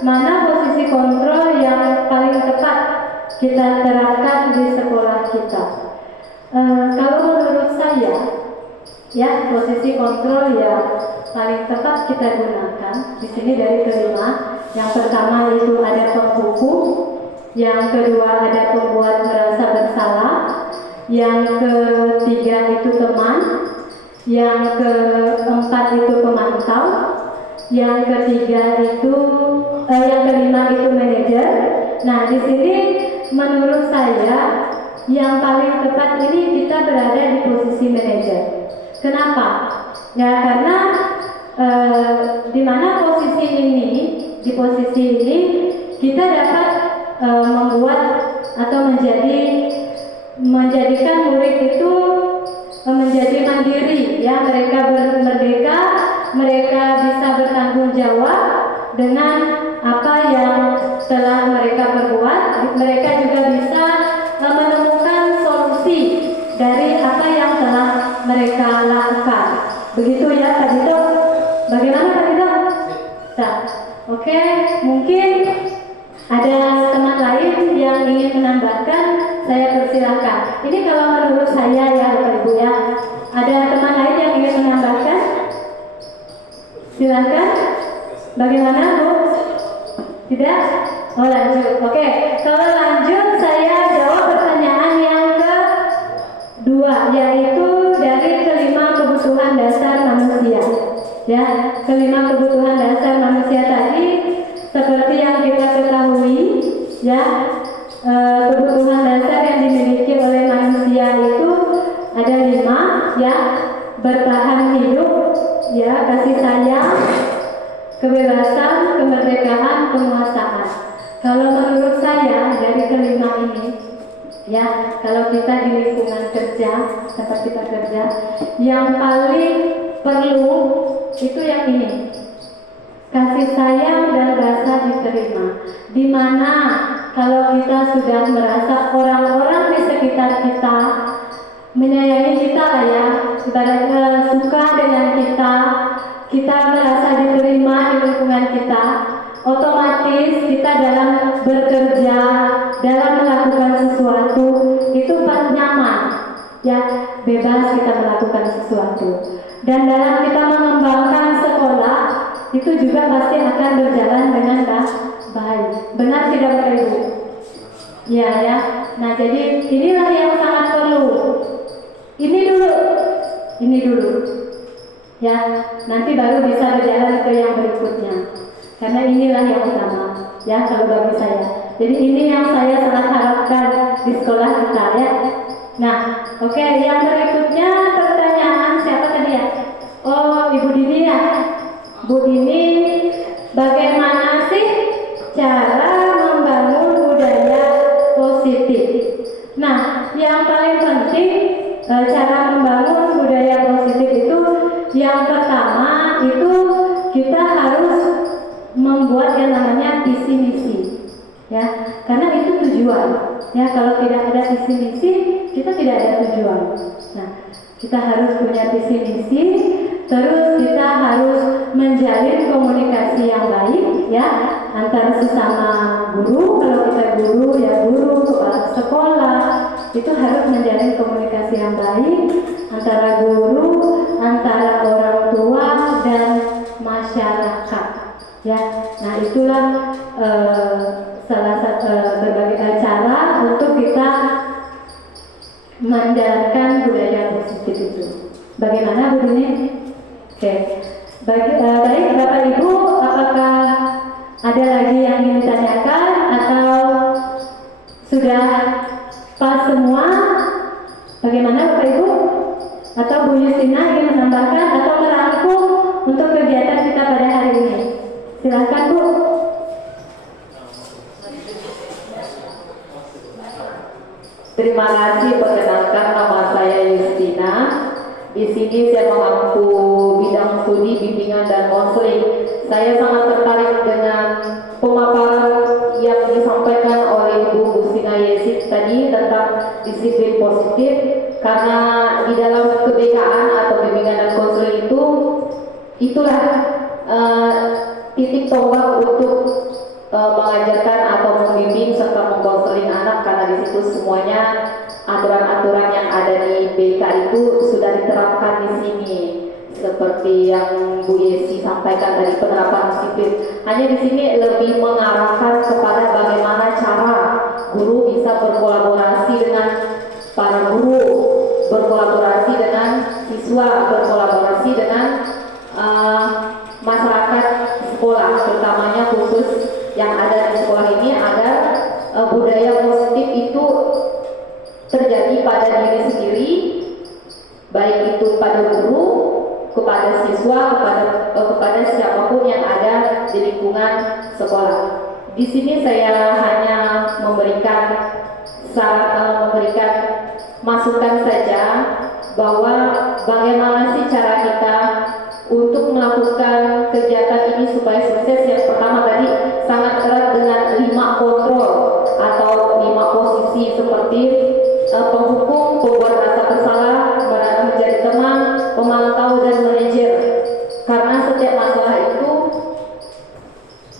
mana posisi kontrol yang paling tepat kita terapkan di sekolah kita? Kalau menurut saya, ya, posisi kontrol yang paling tepat kita gunakan di sini dari kelima. Yang pertama itu ada penghukum, yang kedua ada pembuat merasa bersalah, yang ketiga itu teman, yang keempat itu pemantau, yang kelima itu manajer. Nah, di sini menurut saya yang paling tepat ini kita berada di posisi manajer. Kenapa? Ya, karena di mana di posisi ini kita dapat membuat atau menjadikan murid itu menjadi mandiri, ya, mereka merdeka, mereka bisa bertanggung jawab dengan apa yang telah mereka perbuat. Mereka juga bisa menemukan solusi dari apa yang telah mereka lakukan. Begitu ya, Pak Dito. Bagaimana, Pak Dito? Nah, oke, mungkin ada teman lain yang ingin menambahkan, saya persilahkan. Ini kalau menurut saya ya, Bapak Ibu ya. Ada teman lain yang ingin menambahkan? Silakan. Bagaimana, Bu? Tidak? Oh lanjut. Oke, kalau lanjut saya jawab pertanyaan yang kedua, yaitu dari kelima kebutuhan dasar manusia. Ya, kelima kebutuhan dasar manusia tadi seperti yang kita ketahui, ya, kebutuhan dasar yang dimiliki oleh manusia itu ada 5, ya, bertahan hidup, ya, kasih sayang, kebebasan, kemerdekaan, penguasaan. Kalau menurut saya dari kelima ini, ya, kalau kita di lingkungan kerja, tempat kita kerja, yang paling perlu itu yang ini, kasih sayang dan rasa diterima. Dimana kalau kita sudah merasa orang-orang di sekitar kita menyayangi kita lah ya, ibaratnya suka dengan kita merasa diterima di lingkungan kita, otomatis kita dalam bekerja, dalam melakukan sesuatu itu pas nyaman, ya, bebas kita melakukan sesuatu. Dan dalam kita mengembangkan sekolah itu juga pasti akan berjalan dengan baik. Benar tidak Bapak Ibu? Ya, ya. Nah, jadi inilah yang sangat perlu. Ini dulu. Ya, nanti baru bisa berjalan ke yang berikutnya. Karena inilah yang utama, ya, kalau bagi saya. Jadi ini yang saya sangat harapkan di sekolah kita, ya. Nah, oke, yang berikutnya pertanyaan siapa tadi ya? Oh, Ibu Dini ya. Bu Dini, bagaimana sih cara membangun budaya positif? Nah, yang paling penting cara membangun budaya positif itu yang pertama itu kita harus membuat yang namanya visi misi, ya, karena itu tujuan, ya. Kalau tidak ada visi misi kita tidak ada tujuan. Nah, kita harus punya visi misi, terus kita harus menjalin komunikasi yang baik, ya, antara sesama guru. Kalau kita guru, ya guru, kepala sekolah itu harus menjalin komunikasi yang baik antara guru, antara orang tua dan masyarakat, ya. Nah, itulah salah satu berbagai cara untuk kita menjalankan budaya positif itu. Bagaimana Bu Dini? Oke. Baik Bapak Ibu, apakah ada lagi yang ingin ditanyakan atau sudah pas semua? Bagaimana Bapak Ibu? Atau Bu Yustina ingin menambahkan atau merangkum untuk kegiatan kita pada hari ini? Silakan Bu. Terima kasih, perkenalkan nama saya Yustina. Di sini saya mengampu bidang studi bimbingan dan konseling. Saya sangat tertarik dengan pemaparan yang disampaikan oleh Bu Gustina Yesit tadi tentang disiplin positif, karena di dalam kebekaan atau bimbingan dan konseling itulah titik tolak untuk mengajarkan atau membimbing serta mengkonseling anak, karena di situ semuanya aturan-aturan yang ada di BK itu sudah diterapkan di sini, seperti yang Bu Yesi sampaikan dari penerapan disiplin. Hanya di sini lebih mengarahkan kepada bagaimana cara guru bisa berkolaborasi dengan para guru, berkolaborasi dengan siswa, berkolaborasi dengan masyarakat sekolah, terutamanya khusus yang ada di sekolah ini, agar budaya positif itu terjadi pada diri sendiri, baik itu pada guru, kepada siswa, kepada siapapun yang ada di lingkungan sekolah. Di sini saya hanya memberikan masukan saja bahwa bagaimana sih cara kita untuk melakukan kegiatan ini supaya sukses. Yang pertama tadi sangat erat dengan 5 kontrol atau 5 posisi, seperti penghukum, pembuat rasa bersalah, menjadi teman, pemantau, dan manajer. Karena setiap masalah itu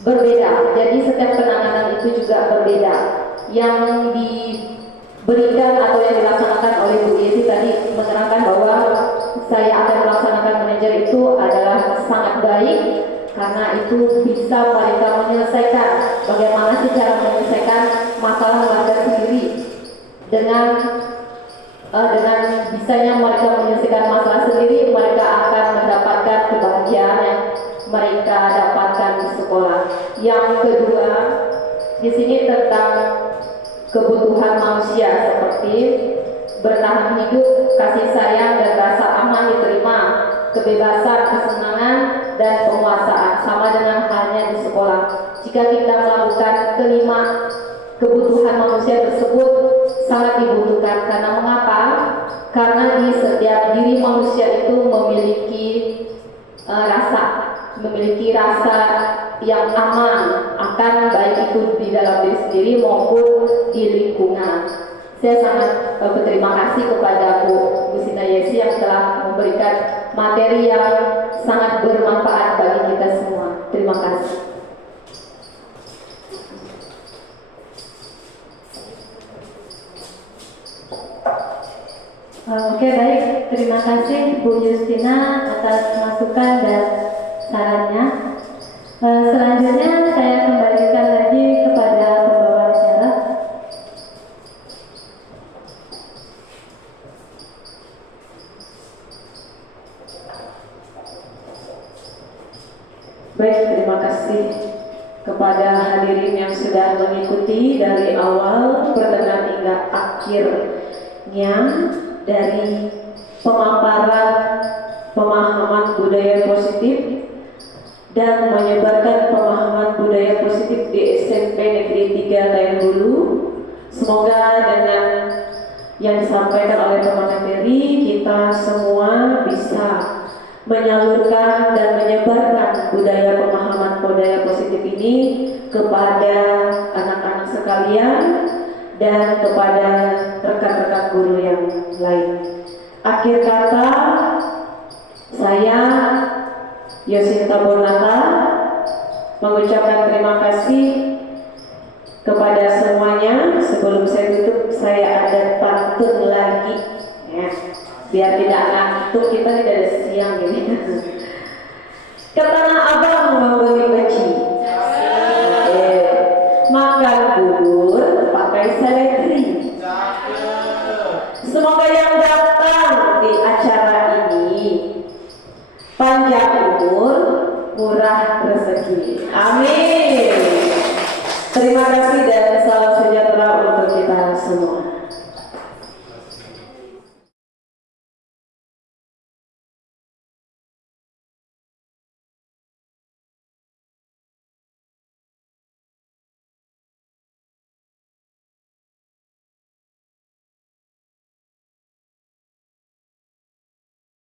berbeda, jadi setiap penanganan itu juga berbeda. Yang diberikan atau yang dilaksanakan oleh Bu Yesi tadi menerangkan bahwa saya akan melaksanakan manajer itu adalah sangat baik, karena itu bisa mereka menyelesaikan bagaimana sih cara menyelesaikan masalah warga sendiri dengan bisanya mereka menyelesaikan masalah sendiri, mereka akan mendapatkan kebahagiaan yang mereka dapatkan di sekolah. Yang kedua, di sini tentang kebutuhan manusia seperti bertahan hidup, kasih sayang dan rasa aman diterima, kebebasan, kesenangan dan penguasaan, sama dengan halnya di sekolah. Jika kita melakukan kelima kebutuhan manusia tersebut sangat dibutuhkan. Karena mengapa? Karena di setiap diri manusia itu memiliki rasa yang aman akan baik itu di dalam diri sendiri maupun di lingkungan. Saya sangat berterima kasih kepada Bu Sina Yesi yang telah memberikan materi yang sangat bermanfaat bagi kita semua. Terima kasih. Oke, baik, terima kasih Bu Justina atas masukan dan sarannya. Selanjutnya saya kembalikan lagi kepada pembawa acara. Baik, terima kasih kepada hadirin yang sudah mengikuti dari awal pertengahan hingga akhirnya dari pemaparan pemahaman budaya positif dan menyebarkan pemahaman budaya positif di SMP Negeri 3 Tayan Hulu. Semoga dengan yang disampaikan oleh pemateri kita semua bisa menyalurkan dan menyebarkan pemahaman budaya positif ini kepada anak-anak sekalian dan kepada rekan-rekan guru yang lain. Akhir kata, saya Yosinta Bonata mengucapkan terima kasih kepada semuanya. Sebelum saya tutup, saya ada pantun lagi, ya, biar tidak ngantuk, kita tidak ada siang ini. Ke Tanah Abang membeli beci,